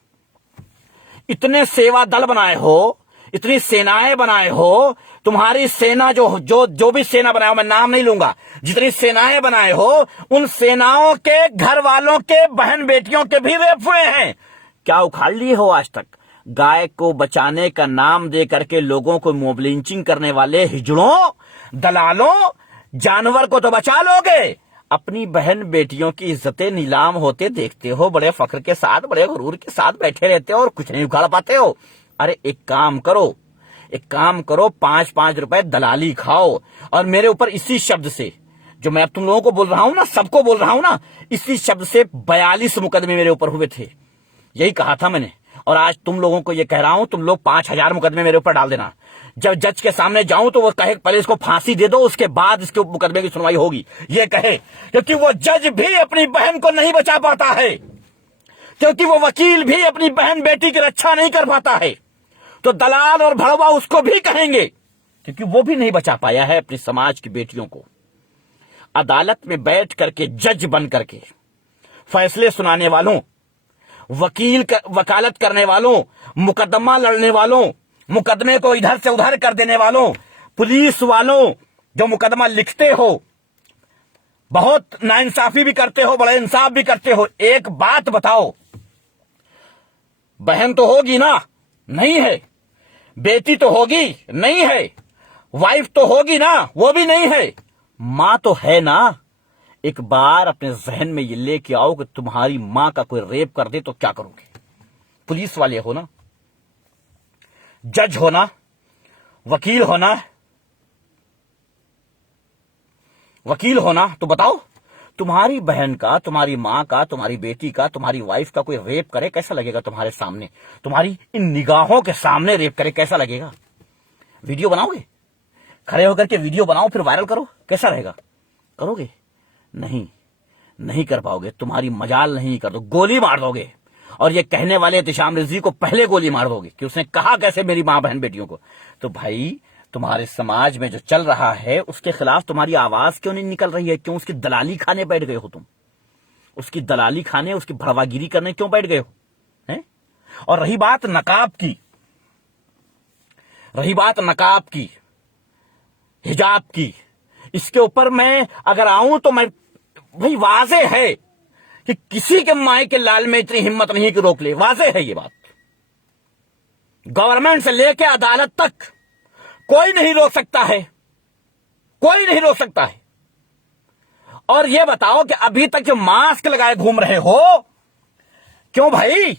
इतने सेवा दल बनाए हो, इतनी सेनाएं बनाए हो, तुम्हारी सेना जो भी सेना बनाए हो, मैं नाम नहीं लूंगा, जितनी सेनाएं बनाए हो, उन सेनाओं के घर वालों के बहन बेटियों के भी रेप हुए हैं। क्या उखाड़ लिए हो आज तक? गाय को बचाने का नाम दे करके लोगों को मोब लिंचिंग करने वाले हिजड़ों, दलालों, जानवर को तो बचा लोगे, अपनी बहन बेटियों की इज्जतें नीलाम होते देखते हो, बड़े फख्र के साथ, बड़े गुरूर के साथ बैठे रहते हो और कुछ नहीं उखाड़ पाते हो। अरे एक काम करो, 5-5 रुपए दलाली खाओ और मेरे ऊपर इसी शब्द से, जो मैं अब तुम लोगों को बोल रहा हूं ना, सबको बोल रहा हूं ना, इसी शब्द से 42 मुकदमे मेरे ऊपर हुए थे। यही कहा था मैंने, और आज तुम लोगों को ये कह रहा हूं, तुम लोग 5000 मुकदमे मेरे ऊपर डाल देना। जब जज के सामने जाऊं तो वो कहे पहले इसको फांसी दे दो, उसके बाद इसके मुकदमे की सुनवाई होगी, ये कहे। क्योंकि वो जज भी अपनी बहन को नहीं बचा पाता है, क्योंकि वो वकील भी अपनी बहन बेटी की रक्षा नहीं कर पाता है, तो दलाल और भड़वा उसको भी कहेंगे, क्योंकि वो भी नहीं बचा पाया है अपने समाज की बेटियों को। अदालत में बैठ करके जज बन करके फैसले सुनाने वालों, वकालत करने वालों, मुकदमा लड़ने वालों, मुकदमे को इधर से उधर कर देने वालों, पुलिस वालों जो मुकदमा लिखते हो, बहुत नाइंसाफी भी करते हो, बड़ा इंसाफ भी करते हो। एक बात बताओ, बहन तो होगी ना? नहीं है। बेटी तो होगी? नहीं है। वाइफ तो होगी ना? वो भी नहीं है। मां तो है ना? एक बार अपने जहन में ये लेके आओ कि तुम्हारी मां का कोई रेप कर दे तो क्या करोगे? पुलिस वाले हो ना, जज हो ना, वकील हो ना, तो बताओ, तुम्हारी बहन का, तुम्हारी मां का, तुम्हारी बेटी का, तुम्हारी वाइफ का कोई रेप करे, कैसा लगेगा तुम्हारे सामने? तुम्हारी इन निगाहों के सामने रेप करे, कैसा लगेगा? वीडियो बनाओगे? खड़े होकर के वीडियो बनाओ, फिर वायरल करो, कैसा रहेगा? करोगे? नहीं कर पाओगे। तुम्हारी मजाल नहीं कर दो, गोली मार दोगे। और ये कहने वाले एहतिशाम रिजवी को पहले गोली मार दोगे कि उसने कहा कैसे मेरी मां बहन बेटियों को। तो भाई, तुम्हारे समाज में जो चल रहा है उसके खिलाफ तुम्हारी आवाज क्यों नहीं निकल रही है? क्यों उसकी दलाली खाने बैठ गए हो तुम? उसकी दलाली खाने, उसकी भड़वागिरी करने क्यों बैठ गए हो? हैं? और रही बात नकाब की, हिजाब की, इसके ऊपर मैं अगर आऊं तो मैं, भाई वाजे है कि किसी के माए के लाल में इतनी हिम्मत नहीं कि रोक ले। वाजे है ये बात, गवर्नमेंट से लेके अदालत तक कोई नहीं रोक सकता है, कोई नहीं रोक सकता है। और ये बताओ कि अभी तक जो मास्क लगाए घूम रहे हो, क्यों भाई?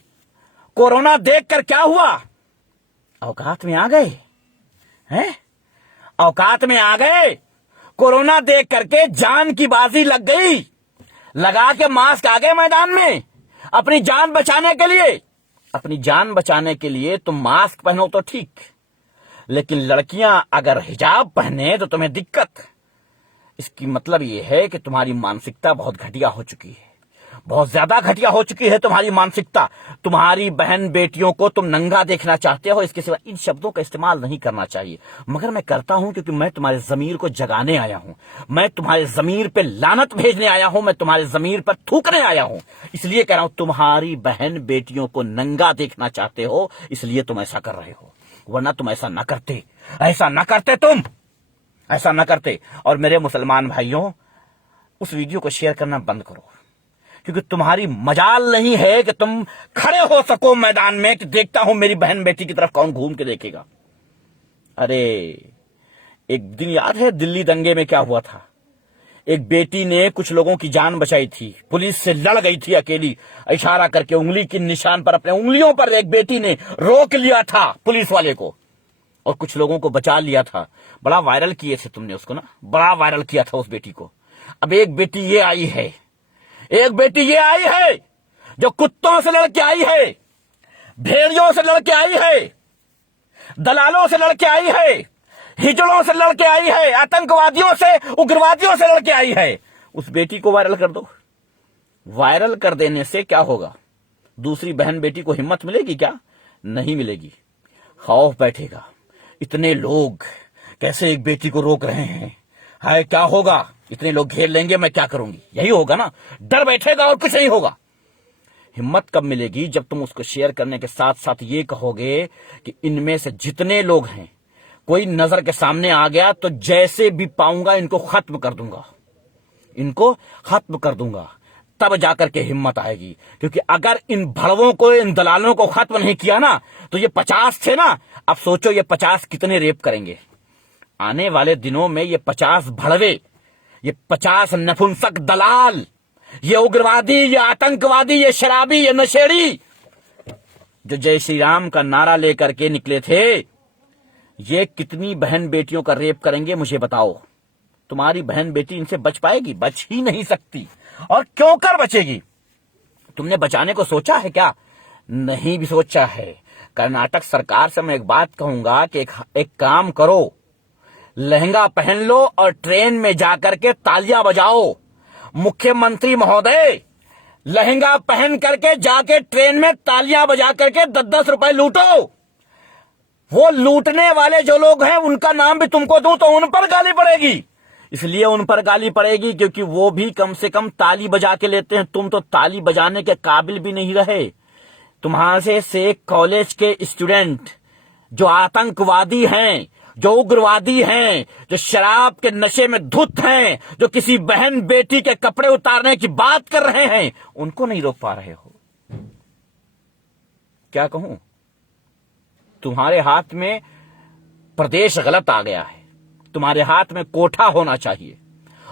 कोरोना देखकर क्या हुआ? औकात में आ गए हैं? औकात में आ गए? कोरोना देख करके जान की बाजी लग गई, लगा के मास्क आ गए मैदान में अपनी जान बचाने के लिए। अपनी जान बचाने के लिए तुम मास्क पहनो तो ठीक, लेकिन लड़कियां अगर हिजाब पहने तो तुम्हें दिक्कत। इसकी मतलब यह है कि तुम्हारी मानसिकता बहुत घटिया हो चुकी है, बहुत ज्यादा घटिया हो चुकी है तुम्हारी मानसिकता। तुम्हारी बहन बेटियों को तुम नंगा देखना चाहते हो, इसके सिवा इन शब्दों का इस्तेमाल नहीं करना चाहिए, मगर मैं करता हूं क्योंकि मैं तुम्हारे जमीर को जगाने आया हूं, मैं तुम्हारे जमीर पे लानत भेजने आया हूं, मैं तुम्हारे जमीर पर थूकने आया हूं। इसलिए कह रहा हूं, तुम्हारी बहन बेटियों को नंगा देखना चाहते हो, इसलिए तुम ऐसा कर रहे हो। वरना तुम ऐसा ना करते, ऐसा ना करते, तुम ऐसा ना करते। और मेरे मुसलमान भाइयों, उस वीडियो को शेयर करना बंद करो, क्योंकि तुम्हारी मजाल नहीं है कि तुम खड़े हो सको मैदान में कि देखता हूं मेरी बहन बेटी की तरफ कौन घूम के देखेगा। अरे एक दिन याद है दिल्ली दंगे में क्या हुआ था? एक बेटी ने कुछ लोगों की जान बचाई थी, पुलिस से लड़ गई थी अकेली, इशारा करके उंगली के निशान पर, अपने उंगलियों पर एक बेटी ने रोक लिया था पुलिस वाले को और कुछ लोगों को बचा लिया था। बड़ा वायरल किए थे तुमने उसको ना, बड़ा वायरल किया था उस बेटी को। अब एक बेटी ये आई है, एक बेटी ये आई है जो कुत्तों से लड़के आई है, भेड़ियों से लड़के आई है, दलालों से लड़के आई है, हिजड़ों से लड़के आई है, आतंकवादियों से, उग्रवादियों से लड़के आई है। उस बेटी को वायरल कर दो। वायरल कर देने से क्या होगा? दूसरी बहन बेटी को हिम्मत मिलेगी क्या? नहीं मिलेगी, खौफ बैठेगा। इतने लोग कैसे एक बेटी को रोक रहे हैं, हाय क्या होगा, इतने लोग घेर लेंगे, मैं क्या करूंगी, यही होगा ना, डर बैठेगा और कुछ नहीं होगा। हिम्मत कब मिलेगी? जब तुम उसको शेयर करने के साथ साथ ये कहोगे कि इनमें से जितने लोग हैं, कोई नजर के सामने आ गया तो जैसे भी पाऊंगा इनको खत्म कर दूंगा, इनको खत्म कर दूंगा, तब जाकर के हिम्मत आएगी। क्योंकि अगर इन भड़वों को, इन दलालों को खत्म नहीं किया ना, तो ये 50 थे ना, अब सोचो ये 50 कितने रेप करेंगे आने वाले दिनों में। ये 50 भड़वे, ये 50 नपुंसक दलाल, ये उग्रवादी, ये आतंकवादी, ये शराबी, ये नशेड़ी जो जय श्री राम का नारा लेकर के निकले थे, ये कितनी बहन बेटियों का रेप करेंगे मुझे बताओ। तुम्हारी बहन बेटी इनसे बच पाएगी? बच ही नहीं सकती। और क्यों कर बचेगी? तुमने बचाने को सोचा है क्या? नहीं भी सोचा है। कर्नाटक सरकार से मैं एक बात कहूंगा कि एक काम करो, लहंगा पहन लो और ट्रेन में जाकर के तालियां बजाओ। मुख्यमंत्री महोदय, लहंगा पहन करके जाके ट्रेन में तालियां बजा करके 10-10 रुपए लूटो। वो लूटने वाले जो लोग हैं उनका नाम भी तुमको दूं तो उन पर गाली पड़ेगी। इसलिए उन पर गाली पड़ेगी क्योंकि वो भी कम से कम ताली बजा के लेते हैं, तुम तो ताली बजाने के काबिल भी नहीं रहे। तुम्हारे से कॉलेज के स्टूडेंट जो आतंकवादी हैं, जो उग्रवादी हैं, जो शराब के नशे में धुत हैं, जो किसी बहन बेटी के कपड़े उतारने की बात कर रहे हैं, उनको नहीं रोक पा रहे हो। क्या कहूं? तुम्हारे हाथ में प्रदेश गलत आ गया है, तुम्हारे हाथ में कोठा होना चाहिए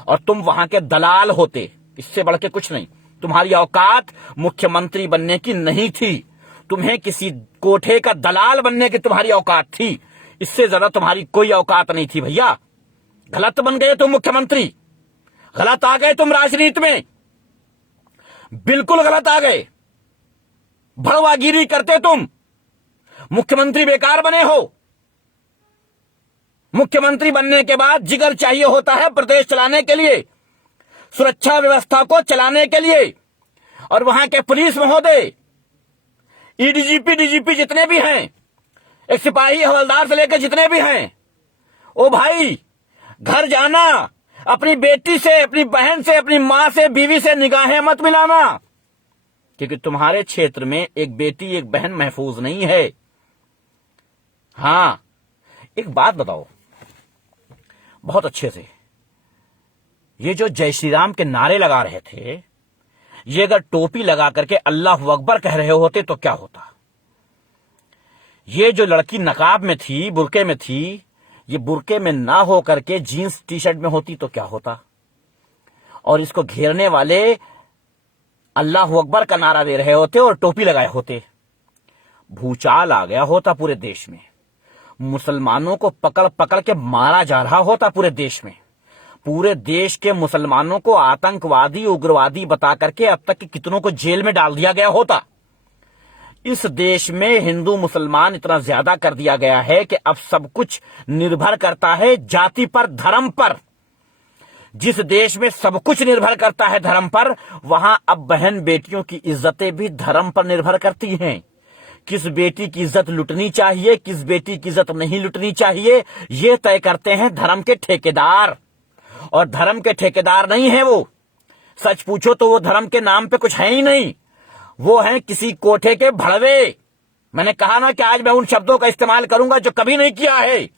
और तुम वहां के दलाल होते, इससे बढ़ के कुछ नहीं। तुम्हारी औकात मुख्यमंत्री बनने की नहीं थी, तुम्हें किसी कोठे का दलाल बनने की तुम्हारी औकात थी। इससे ज्यादा तुम्हारी कोई औकात नहीं थी भैया। गलत बन गए तुम मुख्यमंत्री, गलत आ गए तुम राजनीति में, बिल्कुल गलत आ गए। भड़वागिरी करते तुम, मुख्यमंत्री बेकार बने हो। मुख्यमंत्री बनने के बाद जिगर चाहिए होता है प्रदेश चलाने के लिए, सुरक्षा व्यवस्था को चलाने के लिए। और वहां के पुलिस महोदय, एडीजीपी, डीजीपी जितने भी हैं, एक सिपाही हवलदार से लेकर जितने भी हैं, ओ भाई घर जाना, अपनी बेटी से, अपनी बहन से, अपनी मां से, बीवी से निगाहें मत मिलाना, क्योंकि तुम्हारे क्षेत्र में एक बेटी, एक बहन महफूज नहीं है। हां, एक बात बताओ बहुत अच्छे से, ये जो जय श्री राम के नारे लगा रहे थे, ये अगर टोपी लगा करके अल्लाह अकबर कह रहे होते तो क्या होता? ये जो लड़की नकाब में थी, बुरके में थी, ये बुरके में ना हो करके जीन्स टी शर्ट में होती तो क्या होता? और इसको घेरने वाले अल्लाह अकबर का नारा दे रहे होते और टोपी लगाए होते, भूचाल आ गया होता पूरे देश में। मुसलमानों को पकड़ पकड़ के मारा जा रहा होता पूरे देश में। पूरे देश के मुसलमानों को आतंकवादी, उग्रवादी बता करके अब तक के कितनों को जेल में डाल दिया गया होता। इस देश में हिंदू मुसलमान इतना ज्यादा कर दिया गया है कि अब सब कुछ निर्भर करता है जाति पर, धर्म पर। जिस देश में सब कुछ निर्भर करता है धर्म पर, वहां अब बहन बेटियों की इज्जतें भी धर्म पर निर्भर करती हैं। किस बेटी की इज्जत लुटनी चाहिए, किस बेटी की इज्जत नहीं लुटनी चाहिए, ये तय करते हैं धर्म के ठेकेदार। और धर्म के ठेकेदार नहीं है वो, सच पूछो तो वो धर्म के नाम पे कुछ है ही नहीं, वो हैं किसी कोठे के भड़वे। मैंने कहा ना कि आज मैं उन शब्दों का इस्तेमाल करूंगा जो कभी नहीं किया है।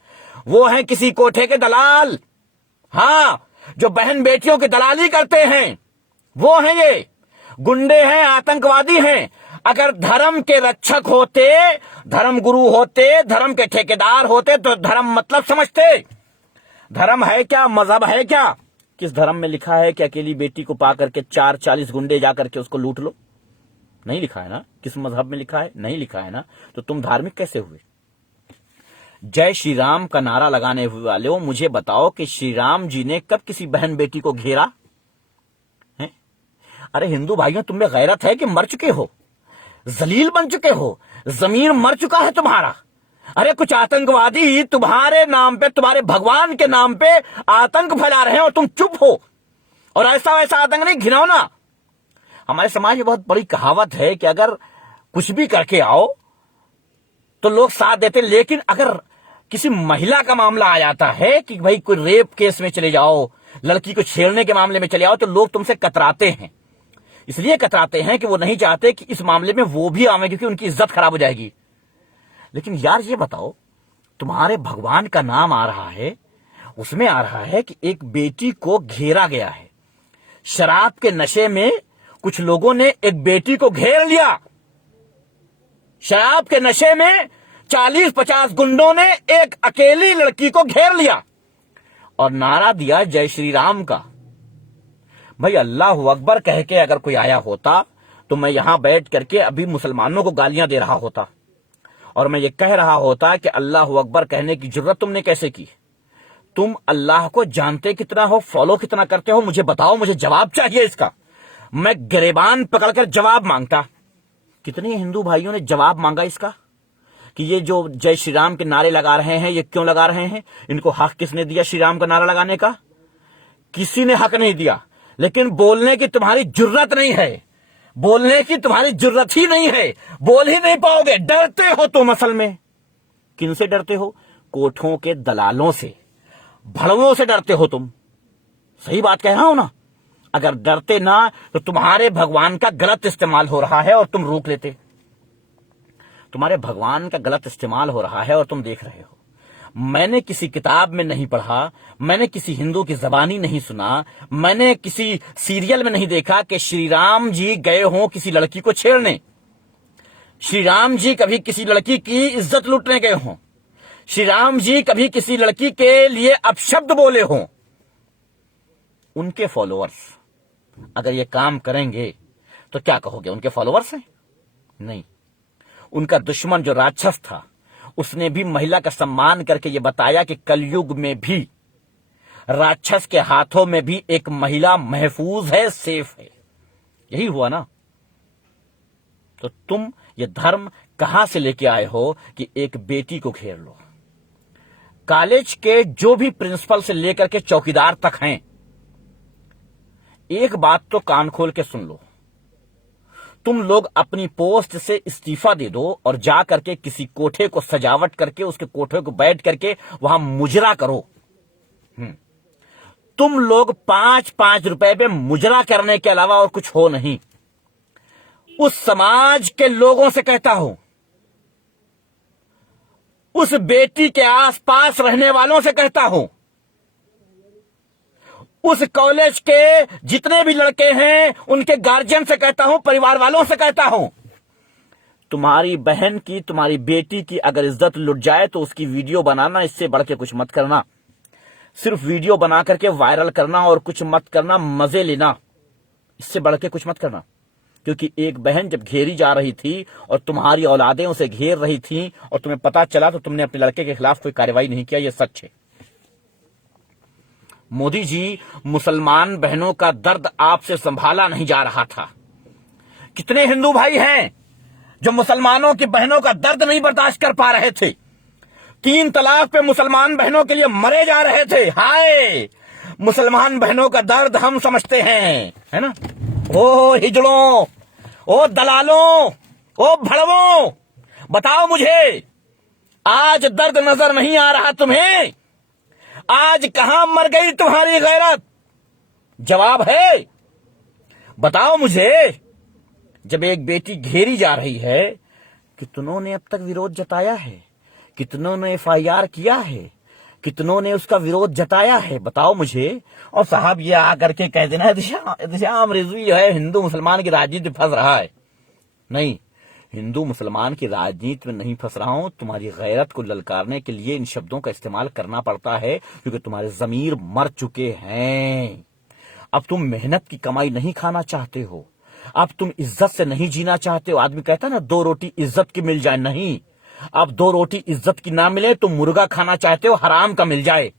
वो हैं किसी कोठे के दलाल, हां, जो बहन बेटियों की दलाली करते हैं, वो हैं ये गुंडे हैं, आतंकवादी हैं। अगर धर्म के रक्षक होते, धर्म गुरु होते, धर्म के ठेकेदार होते तो धर्म मतलब समझते। धर्म है क्या, मजहब है क्या? किस धर्म में लिखा है कि अकेली बेटी को पा करके 40 गुंडे जाकर के उसको लूट लो? नहीं लिखा है ना। किस मजहब में लिखा है? नहीं लिखा है ना। तो तुम धार्मिक कैसे हुए? जय श्री राम का नारा लगाने हुए वाले हो, मुझे बताओ कि श्री राम जी ने कब किसी बहन बेटी को घेरा है? अरे हिंदू भाइयों, तुम में गैरत है कि मर चुके हो, जलील बन चुके हो, जमीन मर चुका है तुम्हारा। अरे कुछ आतंकवादी तुम्हारे नाम पे, तुम्हारे भगवान के नाम पे आतंक फैला रहे हैं और तुम चुप हो। और ऐसा वैसा आतंक नहीं, घिनौना। हमारे समाज में बहुत बड़ी कहावत है कि अगर कुछ भी करके आओ तो लोग साथ देते, लेकिन अगर किसी महिला का मामला आ जाता है कि भाई कोई रेप केस में चले जाओ, लड़की को छेड़ने के मामले में चले आओ, तो लोग तुमसे कतराते हैं। इसलिए कतराते हैं कि वो नहीं चाहते कि इस मामले में वो भी आवे, क्योंकि उनकी इज्जत खराब हो जाएगी। लेकिन यार ये बताओ, तुम्हारे भगवान का नाम आ रहा है, उसमें आ रहा है कि एक बेटी को घेरा गया है। शराब के नशे में कुछ लोगों ने एक बेटी को घेर लिया। शराब के नशे में 40-50 गुंडों ने एक अकेली लड़की को घेर लिया और नारा दिया जय श्री राम का। भाई अल्लाह अकबर कह के अगर कोई आया होता तो मैं यहां बैठ करके अभी मुसलमानों को गालियां दे रहा होता और मैं ये कह रहा होता कि अल्लाह अकबर कहने की जरूरत तुमने कैसे की? तुम अल्लाह को जानते कितना हो, फॉलो कितना करते हो, मुझे बताओ। मुझे जवाब चाहिए इसका। मैं गिरेबान पकड़कर जवाब मांगता। कितने हिंदू भाइयों ने जवाब मांगा इसका कि ये जो जय श्री राम के नारे लगा रहे हैं, ये क्यों लगा रहे हैं? इनको हक किसने दिया श्री राम का नारा लगाने का? किसी ने हक नहीं दिया। लेकिन बोलने की तुम्हारी जुर्रत नहीं है, बोलने की तुम्हारी जुर्रत ही नहीं है, बोल ही नहीं पाओगे। डरते हो तुम असल में। किन से डरते हो? कोठों के दलालों से, भड़वों से डरते हो तुम। सही बात कह रहा हूं ना? अगर डरते ना तो तुम्हारे भगवान का गलत इस्तेमाल हो रहा है और तुम रोक लेते। तुम्हारे भगवान का गलत इस्तेमाल हो रहा है और तुम देख रहे हो। मैंने किसी किताब में नहीं पढ़ा, मैंने किसी हिंदू की जबानी नहीं सुना, मैंने किसी सीरियल में नहीं देखा कि श्री राम जी गए हों किसी लड़की को छेड़ने, श्री राम जी कभी किसी लड़की की इज्जत लूटने गए हों, श्री राम जी कभी किसी लड़की के लिए अपशब्द बोले हों। उनके फॉलोअर्स अगर ये काम करेंगे तो क्या कहोगे? उनके फॉलोअर्स हैं? नहीं। उनका दुश्मन जो राक्षस था, उसने भी महिला का सम्मान करके ये बताया कि कलयुग में भी राक्षस के हाथों में भी एक महिला महफूज है, सेफ है। यही हुआ ना? तो तुम ये धर्म कहां से लेके आए हो कि एक बेटी को घेर लो? कॉलेज के जो भी प्रिंसिपल से लेकर के चौकीदार तक हैं, एक बात तो कान खोल के सुन लो। तुम लोग अपनी पोस्ट से इस्तीफा दे दो और जा करके किसी कोठे को सजावट करके उसके कोठे को बैठ करके वहां मुजरा करो। तुम लोग 5-5 रुपए पे मुजरा करने के अलावा और कुछ हो नहीं। उस समाज के लोगों से कहता हूं, उस बेटी के आसपास रहने वालों से कहता हूं, उस कॉलेज के जितने भी लड़के हैं उनके गार्जियन से कहता हूं, परिवार वालों से कहता हूं, तुम्हारी बहन की, तुम्हारी बेटी की अगर इज्जत लुट जाए तो उसकी वीडियो बनाना, इससे बढ़ के कुछ मत करना। सिर्फ वीडियो बना करके वायरल करना और कुछ मत करना, मजे लेना, इससे बढ़ के कुछ मत करना। क्योंकि एक बहन जब घेरी जा रही थी और तुम्हारी औलादें उसे घेर रही थी और तुम्हें पता चला तो तुमने अपने लड़के के खिलाफ कोई कार्रवाई नहीं किया, यह सच है। मोदी जी, मुसलमान बहनों का दर्द आपसे संभाला नहीं जा रहा था। कितने हिंदू भाई हैं जो मुसलमानों की बहनों का दर्द नहीं बर्दाश्त कर पा रहे थे? 3 तलाक पे मुसलमान बहनों के लिए मरे जा रहे थे। हाय, मुसलमान बहनों का दर्द हम समझते हैं, है ना? ओ हिजड़ों, ओ दलालों, ओ भड़वों, बताओ मुझे, आज दर्द नजर नहीं आ रहा तुम्हें? आज कहां मर गई तुम्हारी गैरत? जवाब है, बताओ मुझे। जब एक बेटी घेरी जा रही है, कितनों ने अब तक विरोध जताया है, कितनों ने FIR किया है, कितनों ने उसका विरोध जताया है, बताओ मुझे। और साहब ये आकर के कह देना इत्तेशाम रिजवी जो है हिंदू मुसलमान की राजनीति फंस रहा है। नहीं, हिंदू मुसलमान की राजनीति में नहीं फंस रहा हूं। तुम्हारी गैरत को ललकारने के लिए इन शब्दों का इस्तेमाल करना पड़ता है, क्योंकि तुम्हारे जमीर मर चुके हैं। अब तुम मेहनत की कमाई नहीं खाना चाहते हो, अब तुम इज्जत से नहीं जीना चाहते हो। आदमी कहता है ना, 2 रोटी इज्जत की मिल जाए, नहीं, अब 2 रोटी इज्जत की ना मिले तो मुर्गा खाना चाहते हो, हराम का मिल जाए।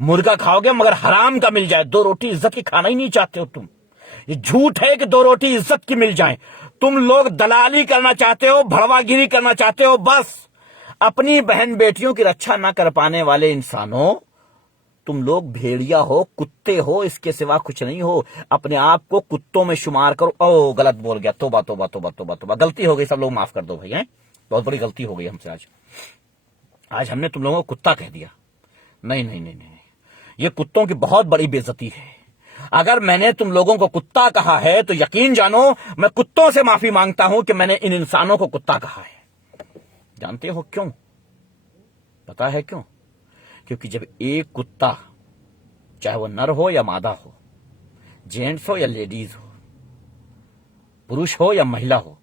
मुर्गा खाओगे मगर हराम का मिल जाए, 2 रोटी इज्जत की खाना ही नहीं चाहते हो तुम। ये झूठ है कि 2 रोटी इज्जत की मिल जाए। तुम लोग दलाली करना चाहते हो, भड़वागिरी करना चाहते हो। बस अपनी बहन बेटियों की रक्षा ना कर पाने वाले इंसानों, तुम लोग भेड़िया हो, कुत्ते हो, इसके सिवा कुछ नहीं हो। अपने आप को कुत्तों में शुमार करो। ओ गलत बोल गया, तोबा तोबा तोबा तोबा तोबा, गलती हो गई, सब लोग माफ कर दो भाई, हैं, बहुत बड़ी गलती हो गई हमसे आज हमने तुम लोगों को कुत्ता कह दिया। नहीं नहीं नहीं नहीं, ये कुत्तों की बहुत बड़ी बेइज्जती है। अगर मैंने तुम लोगों को कुत्ता कहा है तो यकीन जानो मैं कुत्तों से माफी मांगता हूं कि मैंने इन इंसानों को कुत्ता कहा है। जानते हो क्यों? पता है क्यों? क्योंकि जब एक कुत्ता, चाहे वो नर हो या मादा हो, जेंट्स हो या लेडीज हो, पुरुष हो या महिला हो,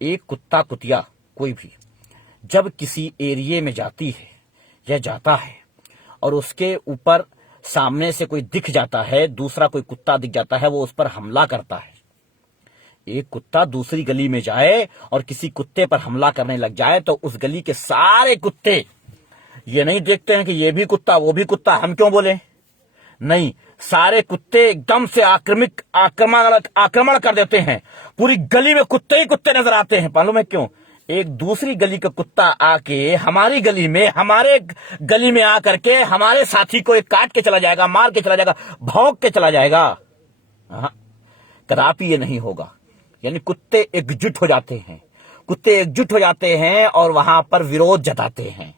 एक कुत्ता कुतिया कोई भी जब किसी एरिया में जाती है या जाता है और उसके ऊपर सामने से कोई दिख जाता है, दूसरा कोई कुत्ता दिख जाता है, वो उस पर हमला करता है। एक कुत्ता दूसरी गली में जाए और किसी कुत्ते पर हमला करने लग जाए तो उस गली के सारे कुत्ते ये नहीं देखते हैं कि ये भी कुत्ता वो भी कुत्ता, हम क्यों बोले, नहीं, सारे कुत्ते एकदम से आक्रमण कर देते हैं। पूरी गली में कुत्ते ही कुत्ते नजर आते हैं। मालूम है क्यों? एक दूसरी गली का कुत्ता आके हमारी गली में, हमारे गली में आकर के हमारे साथी को एक काट के चला जाएगा, मार के चला जाएगा, भौंक के चला जाएगा। कदापि ये नहीं होगा। यानी कुत्ते एकजुट हो जाते हैं, कुत्ते एकजुट हो जाते हैं और वहां पर विरोध जताते हैं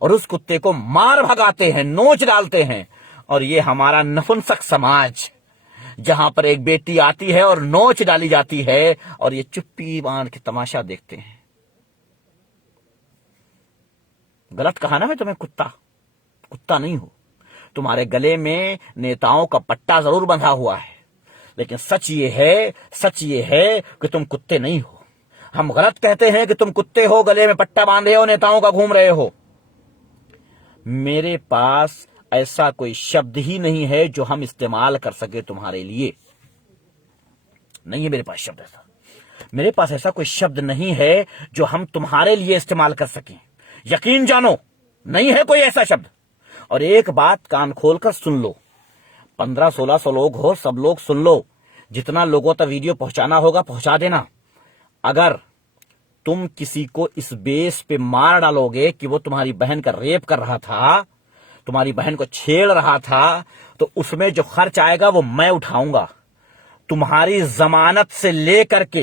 और उस कुत्ते को मार भगाते हैं, नोच डालते हैं। और ये हमारा नपुंसक समाज, जहां पर एक बेटी आती है और नोच डाली जाती है और ये चुप्पी बांध के तमाशा देखते हैं। गलत कहा ना मैं तुम्हें? कुत्ता नहीं हो। तुम्हारे गले में नेताओं का पट्टा जरूर बंधा हुआ है, लेकिन सच ये है कि तुम कुत्ते नहीं हो। हम गलत कहते हैं कि तुम कुत्ते हो, गले में पट्टा बांधे हो, नेताओं का घूम रहे हो। मेरे पास ऐसा कोई शब्द ही नहीं है जो हम इस्तेमाल कर सके तुम्हारे लिए। नहीं है मेरे पास शब्द ऐसा। मेरे पास ऐसा कोई शब्द नहीं है जो हम तुम्हारे लिए इस्तेमाल कर सकें। यकीन जानो, नहीं है कोई ऐसा शब्द। और एक बात कान खोलकर सुन लो, 1500-1600 लोग हो, सब लोग सुन लो। जितना लोगों तक वीडियो पहुंचाना होगा पहुंचा देना। अगर तुम किसी को इस बेस पे मार डालोगे कि वो तुम्हारी बहन का रेप कर रहा था, तुम्हारी बहन को छेड़ रहा था, तो उसमें जो खर्च आएगा वो मैं उठाऊंगा। तुम्हारी जमानत से लेकर के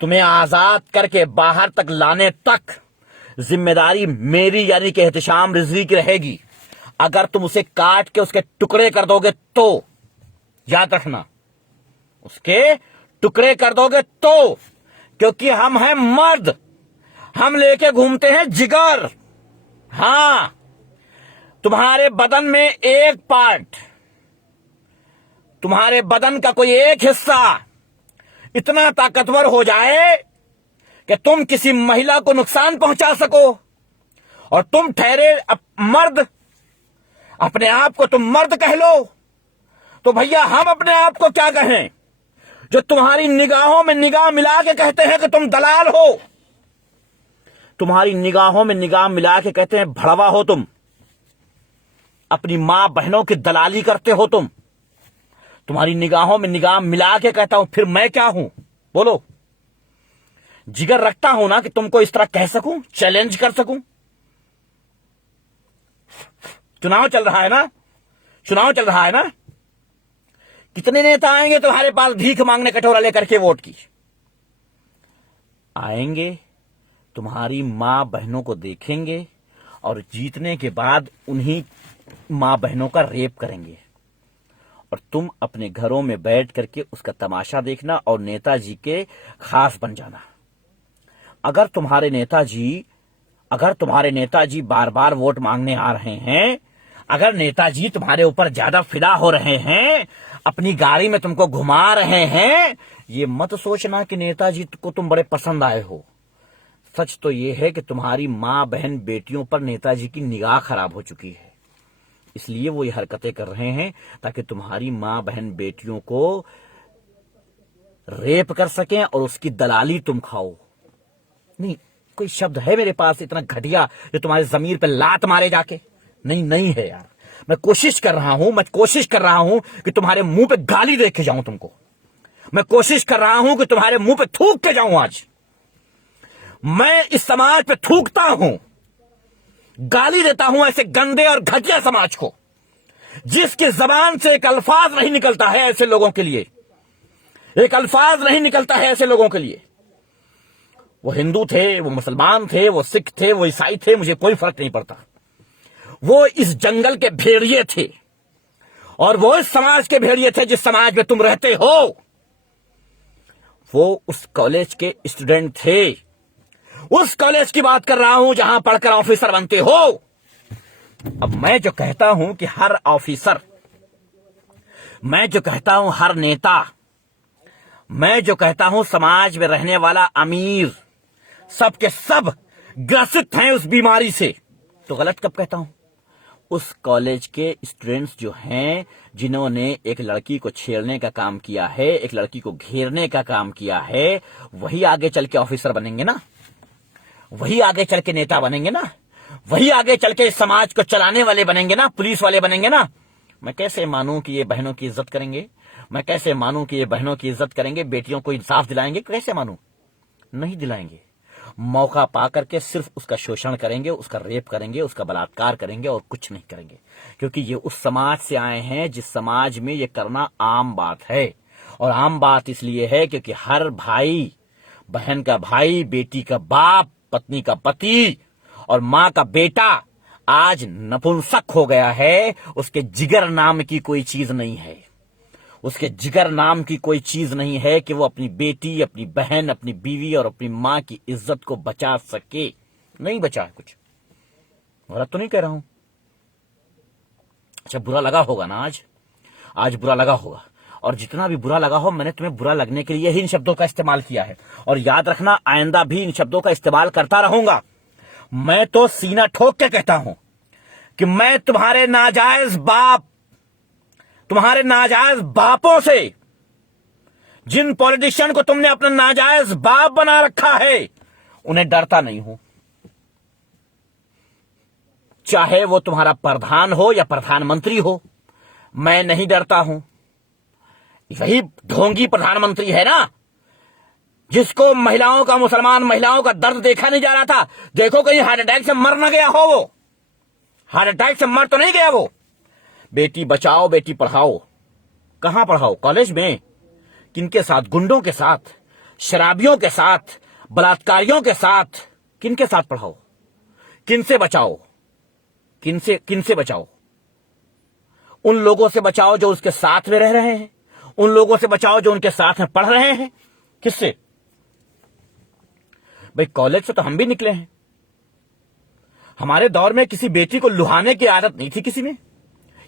तुम्हें आजाद करके बाहर तक लाने तक जिम्मेदारी मेरी, यानी कि एहतिशाम रिजवी की रहेगी। अगर तुम उसे काट के उसके टुकड़े कर दोगे तो याद रखना, उसके टुकड़े कर दोगे तो, क्योंकि हम हैं मर्द, हम लेके घूमते हैं जिगर। हां, तुम्हारे बदन में एक पार्ट, तुम्हारे बदन का कोई एक हिस्सा इतना ताकतवर हो जाए कि तुम किसी महिला को नुकसान पहुंचा सको और तुम ठहरे मर्द, अपने आप को तुम मर्द कह लो, तो भैया हम अपने आप को क्या कहें जो तुम्हारी निगाहों में निगाह मिला के कहते हैं कि तुम दलाल हो, तुम्हारी निगाहों में निगाह मिला के कहते हैं भड़वा हो, तुम अपनी मां बहनों की दलाली करते हो, तुम्हारी निगाहों में निगाह मिला के कहता हूं, फिर मैं क्या हूं? बोलो। जिगर रखता हूं ना कि तुमको इस तरह कह सकूं, चैलेंज कर सकूं। चुनाव चल रहा है ना, चुनाव चल रहा है ना, कितने नेता आएंगे तुम्हारे पास भीख मांगने कटोरा लेकर के वोट की? आएंगे, तुम्हारी मां बहनों को देखेंगे और जीतने के बाद उन्हीं मां बहनों का रेप करेंगे और तुम अपने घरों में बैठ करके उसका तमाशा देखना और नेताजी के खास बन जाना। अगर तुम्हारे नेताजी बार बार वोट मांगने आ रहे हैं, अगर नेताजी तुम्हारे ऊपर ज्यादा फिदा हो रहे हैं, अपनी गाड़ी में तुमको घुमा रहे हैं, ये मत सोचना कि नेताजी को तुम बड़े पसंद आए हो। सच तो ये है कि तुम्हारी मां बहन बेटियों पर नेताजी की निगाह खराब हो चुकी है, इसलिए वो ये हरकतें कर रहे हैं ताकि तुम्हारी मां बहन बेटियों को रेप कर सकें और उसकी दलाली तुम खाओ। नहीं, कोई शब्द है मेरे पास इतना घटिया जो तुम्हारे जमीर पे लात मारे जाके? नहीं है यार। मैं कोशिश कर रहा हूं कि तुम्हारे मुंह पे गाली दे के जाऊं तुमको। मैं कोशिश कर रहा हूं कि तुम्हारे मुंह पे थूक के जाऊं। आज मैं इस समाज पे थूकता हूं, गाली देता हूं ऐसे गंदे और घटिया समाज को, जिसकी जबान से एक अल्फाज नहीं निकलता है ऐसे लोगों के लिए, एक अल्फाज नहीं निकलता है ऐसे लोगों के लिए। वो हिंदू थे, वो मुसलमान थे, वो सिख थे, वो ईसाई थे, मुझे कोई फर्क नहीं पड़ता। वो इस जंगल के भेड़िए थे और वो इस समाज के भेड़िए थे जिस समाज में तुम रहते हो। वो उस कॉलेज के स्टूडेंट थे, उस कॉलेज की बात कर रहा हूं जहां पढ़कर ऑफिसर बनते हो। अब मैं जो कहता हूं कि हर ऑफिसर, मैं जो कहता हूं हर नेता, मैं जो कहता हूं समाज में रहने वाला अमीर, सब के सब ग्रसित हैं उस बीमारी से, तो गलत कब कहता हूं? उस कॉलेज के स्टूडेंट्स जो हैं, जिन्होंने एक लड़की को छेड़ने का काम किया है, एक लड़की को घेरने का काम किया है, वही आगे चल के ऑफिसर बनेंगे ना, वही आगे चल के नेता बनेंगे ना, वही आगे चल के समाज को चलाने वाले बनेंगे ना, पुलिस वाले बनेंगे ना। मैं कैसे मानूं कि ये बहनों की इज्जत करेंगे? मैं कैसे मानूं कि ये बहनों की इज्जत करेंगे, बेटियों को इंसाफ दिलाएंगे? कैसे मानूं? नहीं दिलाएंगे। मौका पा करके सिर्फ उसका शोषण करेंगे, उसका रेप करेंगे, उसका बलात्कार करेंगे और कुछ नहीं करेंगे, क्योंकि ये उस समाज से आए हैं जिस समाज में ये करना आम बात है। और आम बात इसलिए है क्योंकि हर भाई, बहन का भाई, बेटी का बाप, पत्नी का पति और मां का बेटा आज नपुंसक हो गया है। उसके जिगर नाम की कोई चीज नहीं है, उसके जिगर नाम की कोई चीज नहीं है कि वो अपनी बेटी, अपनी बहन, अपनी बीवी और अपनी मां की इज्जत को बचा सके। नहीं बचा है कुछ। गलत तो नहीं कह रहा हूं। अच्छा, बुरा लगा होगा ना आज बुरा लगा होगा, और जितना भी बुरा लगा हो, मैंने तुम्हें बुरा लगने के लिए ही इन शब्दों का इस्तेमाल किया है। और याद रखना, आइंदा भी इन शब्दों का इस्तेमाल करता रहूंगा। मैं तो सीना ठोक के कहता हूं कि मैं तुम्हारे नाजायज बाप, तुम्हारे नाजायज बापों से, जिन पॉलिटिशियन को तुमने अपना नाजायज बाप बना रखा है, उन्हें डरता नहीं हूं। चाहे वो तुम्हारा प्रधान हो या प्रधानमंत्री हो, मैं नहीं डरता हूं। यही ढोंगी प्रधानमंत्री है ना, जिसको महिलाओं का, मुसलमान महिलाओं का दर्द देखा नहीं जा रहा था। देखो कहीं हार्ट अटैक से मर न गया हो। वो हार्ट अटैक से मर तो नहीं गया वो। बेटी बचाओ, बेटी पढ़ाओ। कहां पढ़ाओ? कॉलेज में? किनके साथ? गुंडों के साथ, शराबियों के साथ, बलात्कारियों के साथ? किनके साथ पढ़ाओ? किनसे बचाओ? किनसे बचाओ? उन लोगों से बचाओ जो उसके साथ में रह रहे हैं, उन लोगों से बचाओ जो उनके साथ में पढ़ रहे हैं। किससे? भाई कॉलेज से तो हम भी निकले हैं। हमारे दौर में किसी बेटी को लुहाने की आदत नहीं थी किसी में,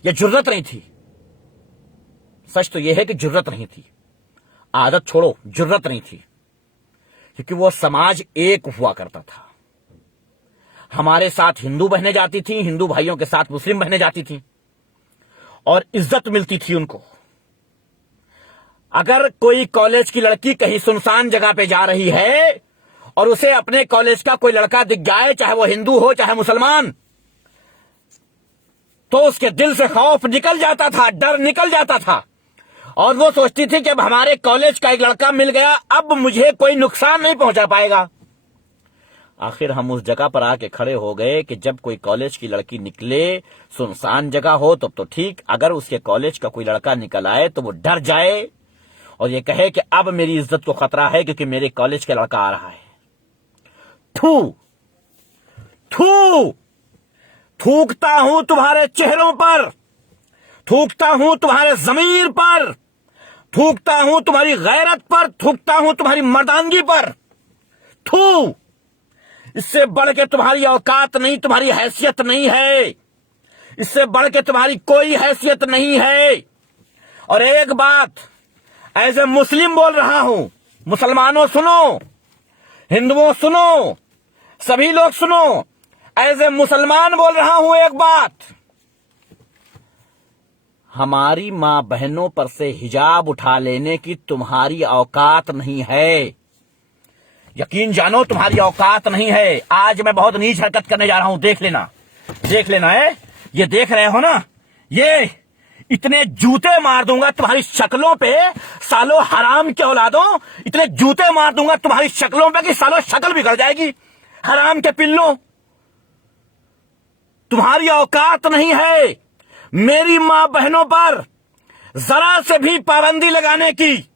या जुर्रत नहीं थी। सच तो यह है कि जुर्रत नहीं थी। आदत छोड़ो, जुर्रत नहीं थी, क्योंकि वो समाज एक हुआ करता था। हमारे साथ हिंदू बहनें जाती थी, हिंदू भाइयों के साथ मुस्लिम बहनें जाती थी, और इज्जत मिलती थी उनको। अगर कोई कॉलेज की लड़की कहीं सुनसान जगह पे जा रही है और उसे अपने कॉलेज का कोई लड़का दिख जाए, चाहे वो हिंदू हो चाहे मुसलमान, तो उसके दिल से खौफ निकल जाता था, डर निकल जाता था, और वो सोचती थी कि अब हमारे कॉलेज का एक लड़का मिल गया, अब मुझे कोई नुकसान नहीं पहुंचा पाएगा। आखिर हम उस जगह पर आके खड़े हो गए कि जब कोई कॉलेज की लड़की निकले, सुनसान जगह हो तब तो ठीक, अगर उसके कॉलेज का कोई लड़का निकल आए तो वो डर जाए और ये कहे कि अब मेरी इज्जत को खतरा है क्योंकि मेरे कॉलेज का लड़का आ रहा है। थू थू थूकता हूं तुम्हारे चेहरों पर, थूकता हूं तुम्हारे ज़मीर पर, थूकता हूं तुम्हारी गैरत पर, थूकता हूं तुम्हारी मर्दानगी पर। थू। इससे बढ़ के तुम्हारी औकात नहीं, तुम्हारी हैसियत नहीं है। इससे बढ़ के तुम्हारी कोई हैसियत नहीं है। और एक बात एज ए मुस्लिम बोल रहा हूं, मुसलमानों सुनो, हिंदुओं सुनो, सभी लोग सुनो, एज ए मुसलमान बोल रहा हूं एक बात, हमारी मां बहनों पर से हिजाब उठा लेने की तुम्हारी औकात नहीं है। यकीन जानो तुम्हारी औकात नहीं है। आज मैं बहुत नीच हरकत करने जा रहा हूं, देख लेना, देख लेना है। ये देख रहे हो ना, ये इतने जूते मार दूंगा तुम्हारी शक्लों पे, सालो हराम के औलादों, इतने जूते मार दूंगा तुम्हारी शक्लों पे कि सालो शक्ल बिगड़ जाएगी। हराम के पिल्लो, तुम्हारी औकात नहीं है मेरी मां बहनों पर जरा से भी पाबंदी लगाने की।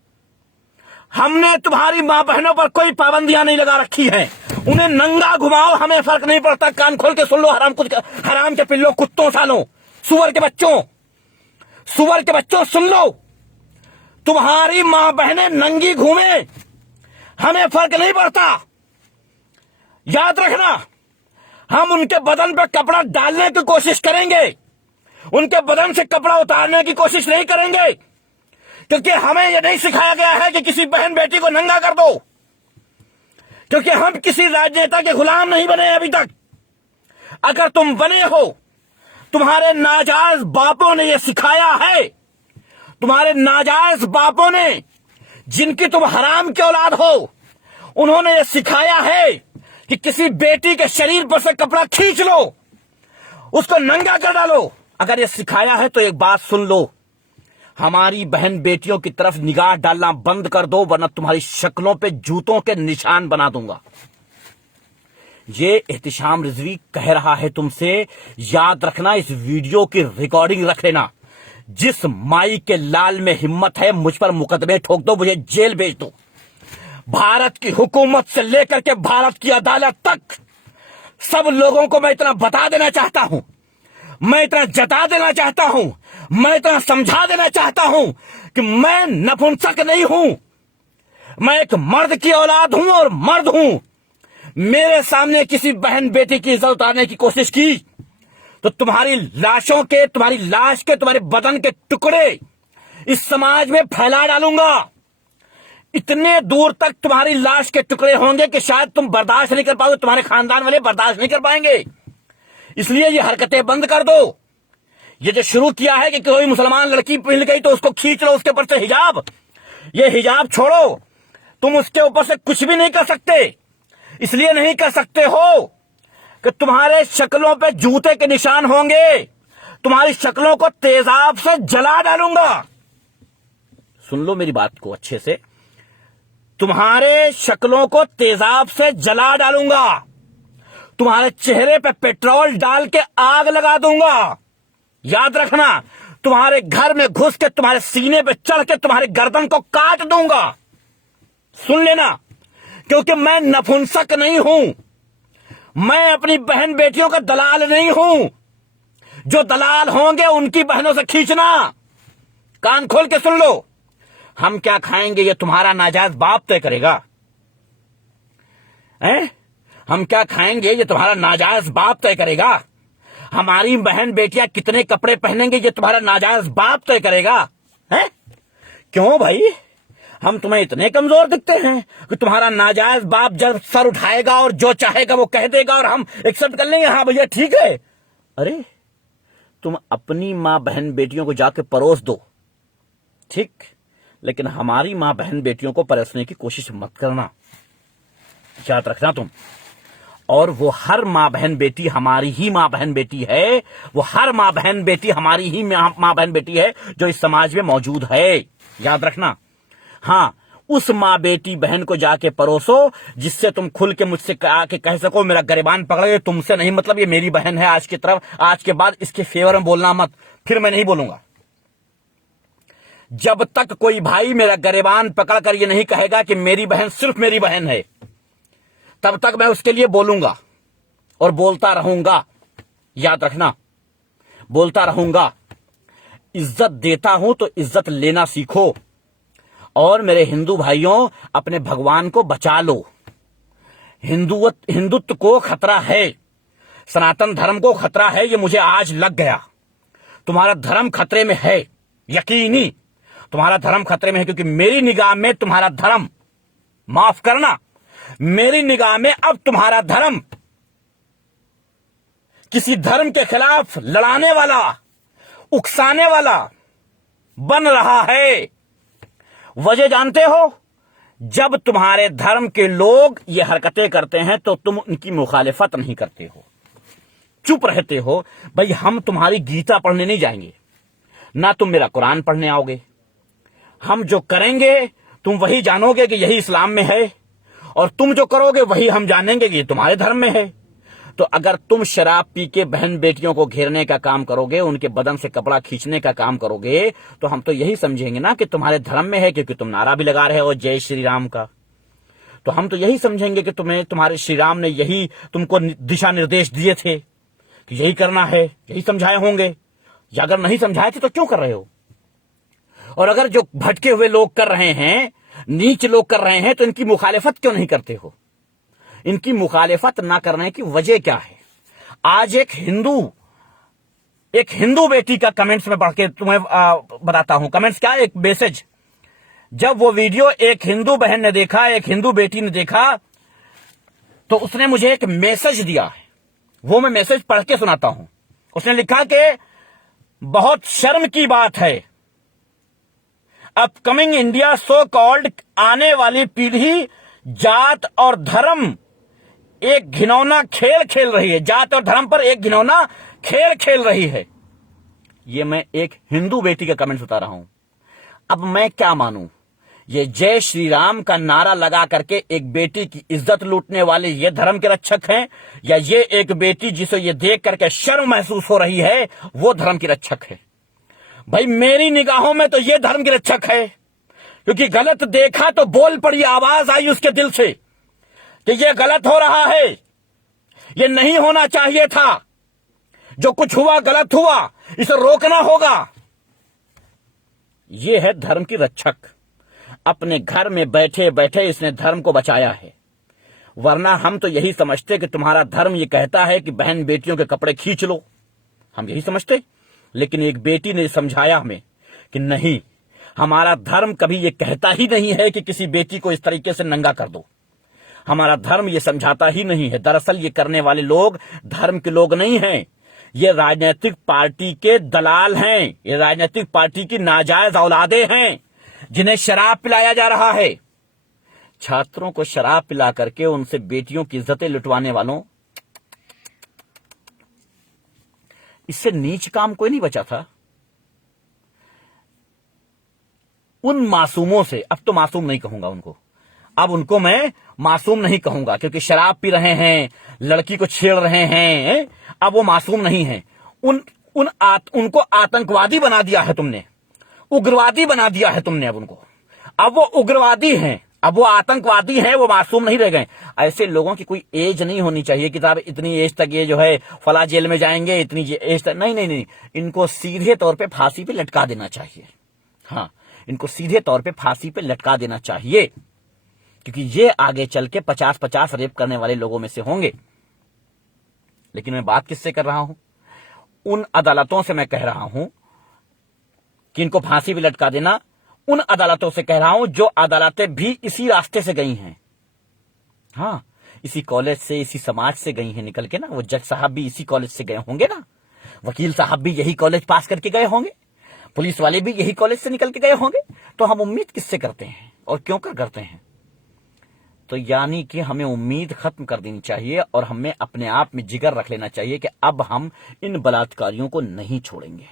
हमने तुम्हारी मां बहनों पर कोई पाबंदियां नहीं लगा रखी हैं। उन्हें नंगा घुमाओ, हमें फर्क नहीं पड़ता। कान खोल के सुन लो, हराम के पिल्लो, कुत्तों सालों, सुअर के बच्चों, सुअर के बच्चों सुन लो, तुम्हारी मां बहनें नंगी घूमे, हमें फर्क नहीं पड़ता। याद रखना, हम उनके बदन पे कपड़ा डालने की कोशिश करेंगे, उनके बदन से कपड़ा उतारने की कोशिश नहीं करेंगे, क्योंकि हमें यह नहीं सिखाया गया है कि किसी बहन बेटी को नंगा कर दो, क्योंकि हम किसी राजनेता के गुलाम नहीं बने अभी तक। अगर तुम बने हो, तुम्हारे नाजायज बापों ने यह सिखाया है, तुम्हारे नाजायज बापों ने, जिनकी तुम हराम के औलाद हो, उन्होंने यह सिखाया है कि किसी बेटी के शरीर पर से कपड़ा खींच लो, उसको नंगा कर डालो। अगर ये सिखाया है तो एक बात सुन लो, हमारी बहन बेटियों की तरफ निगाह डालना बंद कर दो, वरना तुम्हारी शक्लों पे जूतों के निशान बना दूंगा। ये एहतिशाम रिजवी कह रहा है तुमसे, याद रखना, इस वीडियो की रिकॉर्डिंग रख लेना। जिस माई के लाल में हिम्मत है मुझ पर मुकदमे ठोक दो, मुझे जेल भेज दो। भारत की हुकूमत से लेकर के भारत की अदालत तक सब लोगों को मैं इतना बता देना चाहता हूं, मैं इतना जता देना चाहता हूं, मैं इतना समझा देना चाहता हूं कि मैं नपुंसक नहीं हूं, मैं एक मर्द की औलाद हूं और मर्द हूं। मेरे सामने किसी बहन बेटी की इज्जत उतारने की कोशिश की तो तुम्हारी लाशों के, तुम्हारी लाश के, तुम्हारे बदन के टुकड़े इस समाज में फैला डालूंगा। इतने दूर तक तुम्हारी लाश के टुकड़े होंगे कि शायद तुम बर्दाश्त नहीं कर पाओगे, तुम्हारे खानदान वाले बर्दाश्त नहीं कर पाएंगे। इसलिए ये हरकतें बंद कर दो। ये जो शुरू किया है कि कोई मुसलमान लड़की मिल गई तो उसको खींच लो, उसके ऊपर से हिजाब, ये हिजाब छोड़ो। तुम उसके ऊपर से कुछ भी नहीं कर सकते। इसलिए नहीं कर सकते हो कि तुम्हारे शक्लों पे जूते के निशान होंगे, तुम्हारी शक्लों को तेजाब से जला डालूंगा। सुन लो मेरी बात को अच्छे से, तुम्हारे शक्लों को तेजाब से जला डालूंगा, तुम्हारे चेहरे पे पेट्रोल डाल के आग लगा दूंगा। याद रखना, तुम्हारे घर में घुस के तुम्हारे सीने पे चढ़ के तुम्हारे गर्दन को काट दूंगा। सुन लेना, क्योंकि मैं नपुंसक नहीं हूं, मैं अपनी बहन बेटियों का दलाल नहीं हूं। जो दलाल होंगे उनकी बहनों से खींचना। कान खोल के सुन लो, हम क्या खाएंगे ये तुम्हारा नाजायज बाप तय करेगा। हम क्या खाएंगे ये तुम्हारा नाजायज बाप तय करेगा। हमारी बहन बेटियां कितने कपड़े पहनेंगे ये तुम्हारा नाजायज बाप तय करेगा। हैं? क्यों भाई, हम तुम्हें इतने कमजोर दिखते हैं कि तुम्हारा नाजायज बाप जब सर उठाएगा और जो चाहेगा वो कह देगा और हम एक्सेप्ट कर लेंगे, हाँ भैया ठीक है। अरे तुम अपनी मां बहन बेटियों को जाके परोस दो, ठीक, लेकिन हमारी मां बहन बेटियों को परोसने की कोशिश मत करना, याद रखना तुम। और वो हर मां बहन बेटी हमारी ही मां बहन बेटी है, वो हर मां बहन बेटी हमारी ही मां बहन बेटी है जो इस समाज में मौजूद है, याद रखना। हाँ, उस मां बेटी बहन को जाके परोसो जिससे तुम खुल के मुझसे आके कह सको मेरा गरिबान पकड़ गए, तुमसे नहीं, मतलब ये मेरी बहन है। आज की तरफ, आज के बाद इसके फेवर में बोलना मत, फिर मैं नहीं बोलूंगा। जब तक कोई भाई मेरा गरिबान पकड़ कर ये नहीं कहेगा कि मेरी बहन सिर्फ मेरी बहन है, तब तक मैं उसके लिए बोलूंगा और बोलता रहूंगा। याद रखना, बोलता रहूंगा। इज्जत देता हूं तो इज्जत लेना सीखो। और मेरे हिंदू भाइयों, अपने भगवान को बचा लो। हिंदुत्व को खतरा है, सनातन धर्म को खतरा है, ये मुझे आज लग गया। तुम्हारा धर्म खतरे में है, यकीनी तुम्हारा धर्म खतरे में है, क्योंकि मेरी निगाह में तुम्हारा धर्म, माफ करना, मेरी निगाह में अब तुम्हारा धर्म किसी धर्म के खिलाफ लड़ाने वाला, उकसाने वाला बन रहा है। वजह जानते हो? जब तुम्हारे धर्म के लोग ये हरकतें करते हैं तो तुम उनकी मुखालिफत नहीं करते हो, चुप रहते हो। भाई हम तुम्हारी गीता पढ़ने नहीं जाएंगे, ना तुम मेरा कुरान पढ़ने आओगे। हम जो करेंगे तुम वही जानोगे कि यही इस्लाम में है, और तुम जो करोगे वही हम जानेंगे कि तुम्हारे धर्म में है। तो अगर तुम शराब पी के बहन बेटियों को घेरने का काम करोगे, उनके बदन से कपड़ा खींचने का काम करोगे, तो हम तो यही समझेंगे ना कि तुम्हारे धर्म में है, क्योंकि तुम नारा भी लगा रहे हो जय श्री राम का। तो हम तो यही समझेंगे कि तुम्हारे श्री राम ने यही तुमको दिशा निर्देश दिए थे कि यही करना है, यही समझाए होंगे। या अगर नहीं समझाए थे तो क्यों कर रहे हो? और अगर जो भटके हुए लोग कर रहे हैं, नीच लोग कर रहे हैं, तो इनकी मुखालिफत क्यों नहीं करते हो? इनकी मुखालिफत ना करने की वजह क्या है? आज एक हिंदू बेटी का कमेंट्स में पढ़ के तुम्हें बताता हूं। कमेंट्स क्या, एक मैसेज। जब वो वीडियो एक हिंदू बहन ने देखा, एक हिंदू बेटी ने देखा, तो उसने मुझे एक मैसेज दिया है। वो मैं मैसेज पढ़ के सुनाता हूं। उसने लिखा कि बहुत शर्म की बात है, अपकमिंग इंडिया सो कॉल्ड, आने वाली पीढ़ी जात और धर्म एक घिनौना खेल खेल रही है, जात और धर्म पर एक घिनौना खेल खेल रही है। ये मैं एक हिंदू बेटी का कमेंट बता रहा हूं। अब मैं क्या मानूं? ये जय श्री राम का नारा लगा करके एक बेटी की इज्जत लूटने वाले ये धर्म के रक्षक हैं, या ये एक बेटी जिसे ये देख करके शर्म महसूस हो रही है वो धर्म की रक्षक है? भाई मेरी निगाहों में तो ये धर्म की रक्षक है, क्योंकि गलत देखा तो बोल पड़ी, आवाज आई उसके दिल से कि ये गलत हो रहा है, ये नहीं होना चाहिए था, जो कुछ हुआ गलत हुआ, इसे रोकना होगा। ये है धर्म की रक्षक। अपने घर में बैठे बैठे इसने धर्म को बचाया है। वरना हम तो यही समझते कि तुम्हारा धर्म ये कहता है कि बहन बेटियों के कपड़े खींच लो, हम यही समझते। लेकिन एक बेटी ने समझाया हमें कि नहीं, हमारा धर्म कभी ये कहता ही नहीं है कि किसी बेटी को इस तरीके से नंगा कर दो। हमारा धर्म ये समझाता ही नहीं है। दरअसल ये करने वाले लोग धर्म के लोग नहीं हैं, ये राजनीतिक पार्टी के दलाल हैं, ये राजनीतिक पार्टी की नाजायज औलादे हैं, जिन्हें शराब पिलाया जा रहा है। छात्रों को शराब पिला करके उनसे बेटियों की इज्जतें लुटवाने वालों, इससे नीच काम कोई नहीं बचा था। उन मासूमों से, अब तो मासूम नहीं कहूंगा उनको, अब उनको मैं मासूम नहीं कहूंगा, क्योंकि शराब पी रहे हैं, लड़की को छेड़ रहे हैं, अब वो मासूम नहीं है। उनको आतंकवादी बना दिया है तुमने, उग्रवादी बना दिया है तुमने। अब उनको, अब वो उग्रवादी हैं, अब वो आतंकवादी हैं, वो मासूम नहीं रह गए। ऐसे लोगों की कोई एज नहीं होनी चाहिए कि साहब इतनी एज तक ये जो है फला जेल में जाएंगे, इतनी एज तक नहीं नहीं नहीं, इनको सीधे तौर पे फांसी पे लटका देना चाहिए। हाँ, इनको सीधे तौर पे फांसी पे लटका देना चाहिए, क्योंकि ये आगे चल के 50-50 रेप करने वाले लोगों में से होंगे। लेकिन मैं बात किससे कर रहा हूं? उन अदालतों से मैं कह रहा हूं कि इनको फांसी पे लटका देना। उन अदालतों से कह रहा हूं जो अदालतें भी इसी रास्ते से गई हैं। हाँ, इसी कॉलेज से, इसी समाज से गई हैं निकल के ना। वो जज साहब भी इसी कॉलेज से गए होंगे ना, वकील साहब भी यही कॉलेज पास करके गए होंगे, पुलिस वाले भी यही कॉलेज से निकल के गए होंगे। तो हम उम्मीद किससे करते हैं और क्यों कर करते हैं? तो यानी कि हमें उम्मीद खत्म कर देनी चाहिए और हमें अपने आप में जिगर रख लेना चाहिए कि अब हम इन बलात्कारियों को नहीं छोड़ेंगे।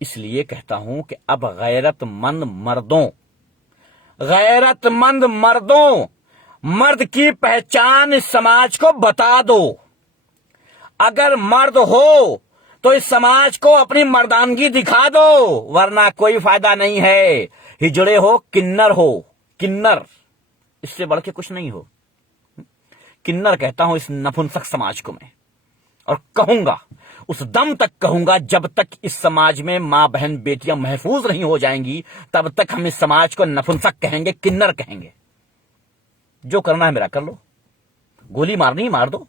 इसलिए कहता हूं कि अब गैरतमंद मर्दों, मर्द की पहचान इस समाज को बता दो। अगर मर्द हो तो इस समाज को अपनी मर्दानगी दिखा दो, वरना कोई फायदा नहीं है। हिजड़े हो, किन्नर, इससे बढ़ के कुछ नहीं हो। किन्नर कहता हूं इस नपुंसक समाज को मैं, और कहूंगा, उस दम तक कहूंगा जब तक इस समाज में मां बहन बेटियां महफूज नहीं हो जाएंगी, तब तक हम इस समाज को नपुंसक कहेंगे, किन्नर कहेंगे। जो करना है मेरा कर लो, गोली मारनी मार दो।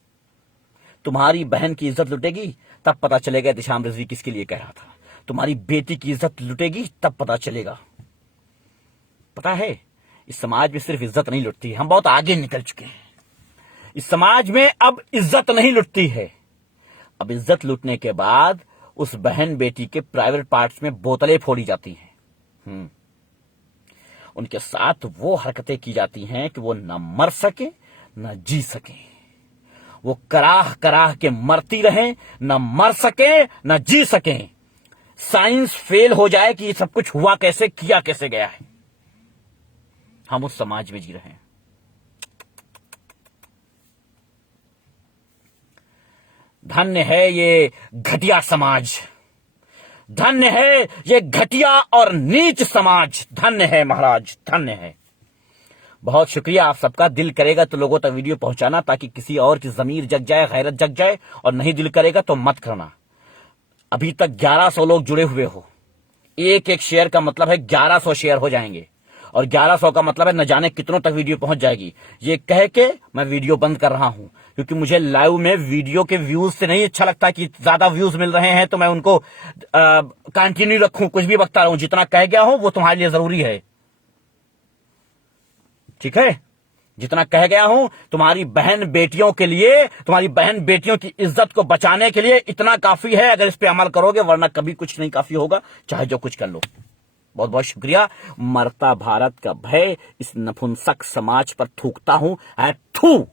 तुम्हारी बहन की इज्जत लुटेगी तब पता चलेगा इत्तेशाम रिजवी किसके लिए कह रहा था। तुम्हारी बेटी की इज्जत लुटेगी तब पता चलेगा। पता है, इस समाज में सिर्फ इज्जत नहीं लुटती है, हम बहुत आगे निकल चुके हैं। इस समाज में अब इज्जत नहीं लुटती है, अब इज्जत लुटने के बाद उस बहन बेटी के प्राइवेट पार्ट्स में बोतलें फोड़ी जाती हैं। उनके साथ वो हरकतें की जाती हैं कि वो न मर सके न जी सके। वो कराह कराह के मरती रहें, न मर सके न जी सके। साइंस फेल हो जाए कि ये सब कुछ हुआ कैसे, किया कैसे गया है। हम उस समाज में जी रहे हैं। धन्य है ये घटिया समाज, धन्य है ये घटिया और नीच समाज, धन्य है महाराज, धन्य है। बहुत शुक्रिया आप सबका। दिल करेगा तो लोगों तक वीडियो पहुंचाना ताकि किसी और की जमीर जग जाए, गैरत जग जाए, और नहीं दिल करेगा तो मत करना। अभी तक 1100 लोग जुड़े हुए हो, एक एक शेयर का मतलब है 1100 शेयर हो जाएंगे, और 1100 का मतलब है न जाने कितनों तक वीडियो पहुंच जाएगी। ये कह के मैं वीडियो बंद कर रहा हूं, क्योंकि मुझे लाइव में वीडियो के व्यूज से नहीं अच्छा लगता कि ज्यादा व्यूज मिल रहे हैं तो मैं उनको कंटिन्यू रखूं, कुछ भी बकता रहूं। जितना कह गया हूं वो तुम्हारे लिए जरूरी है, ठीक है। जितना कह गया हूं तुम्हारी बहन बेटियों के लिए, तुम्हारी बहन बेटियों की इज्जत को बचाने के लिए इतना काफी है। अगर इस पे अमल करोगे, वरना कभी कुछ नहीं काफी होगा, चाहे जो कुछ कर लो। बहुत बहुत शुक्रिया। मरता भारत का भय इस नपुंसक समाज पर थूकता हूं। थू।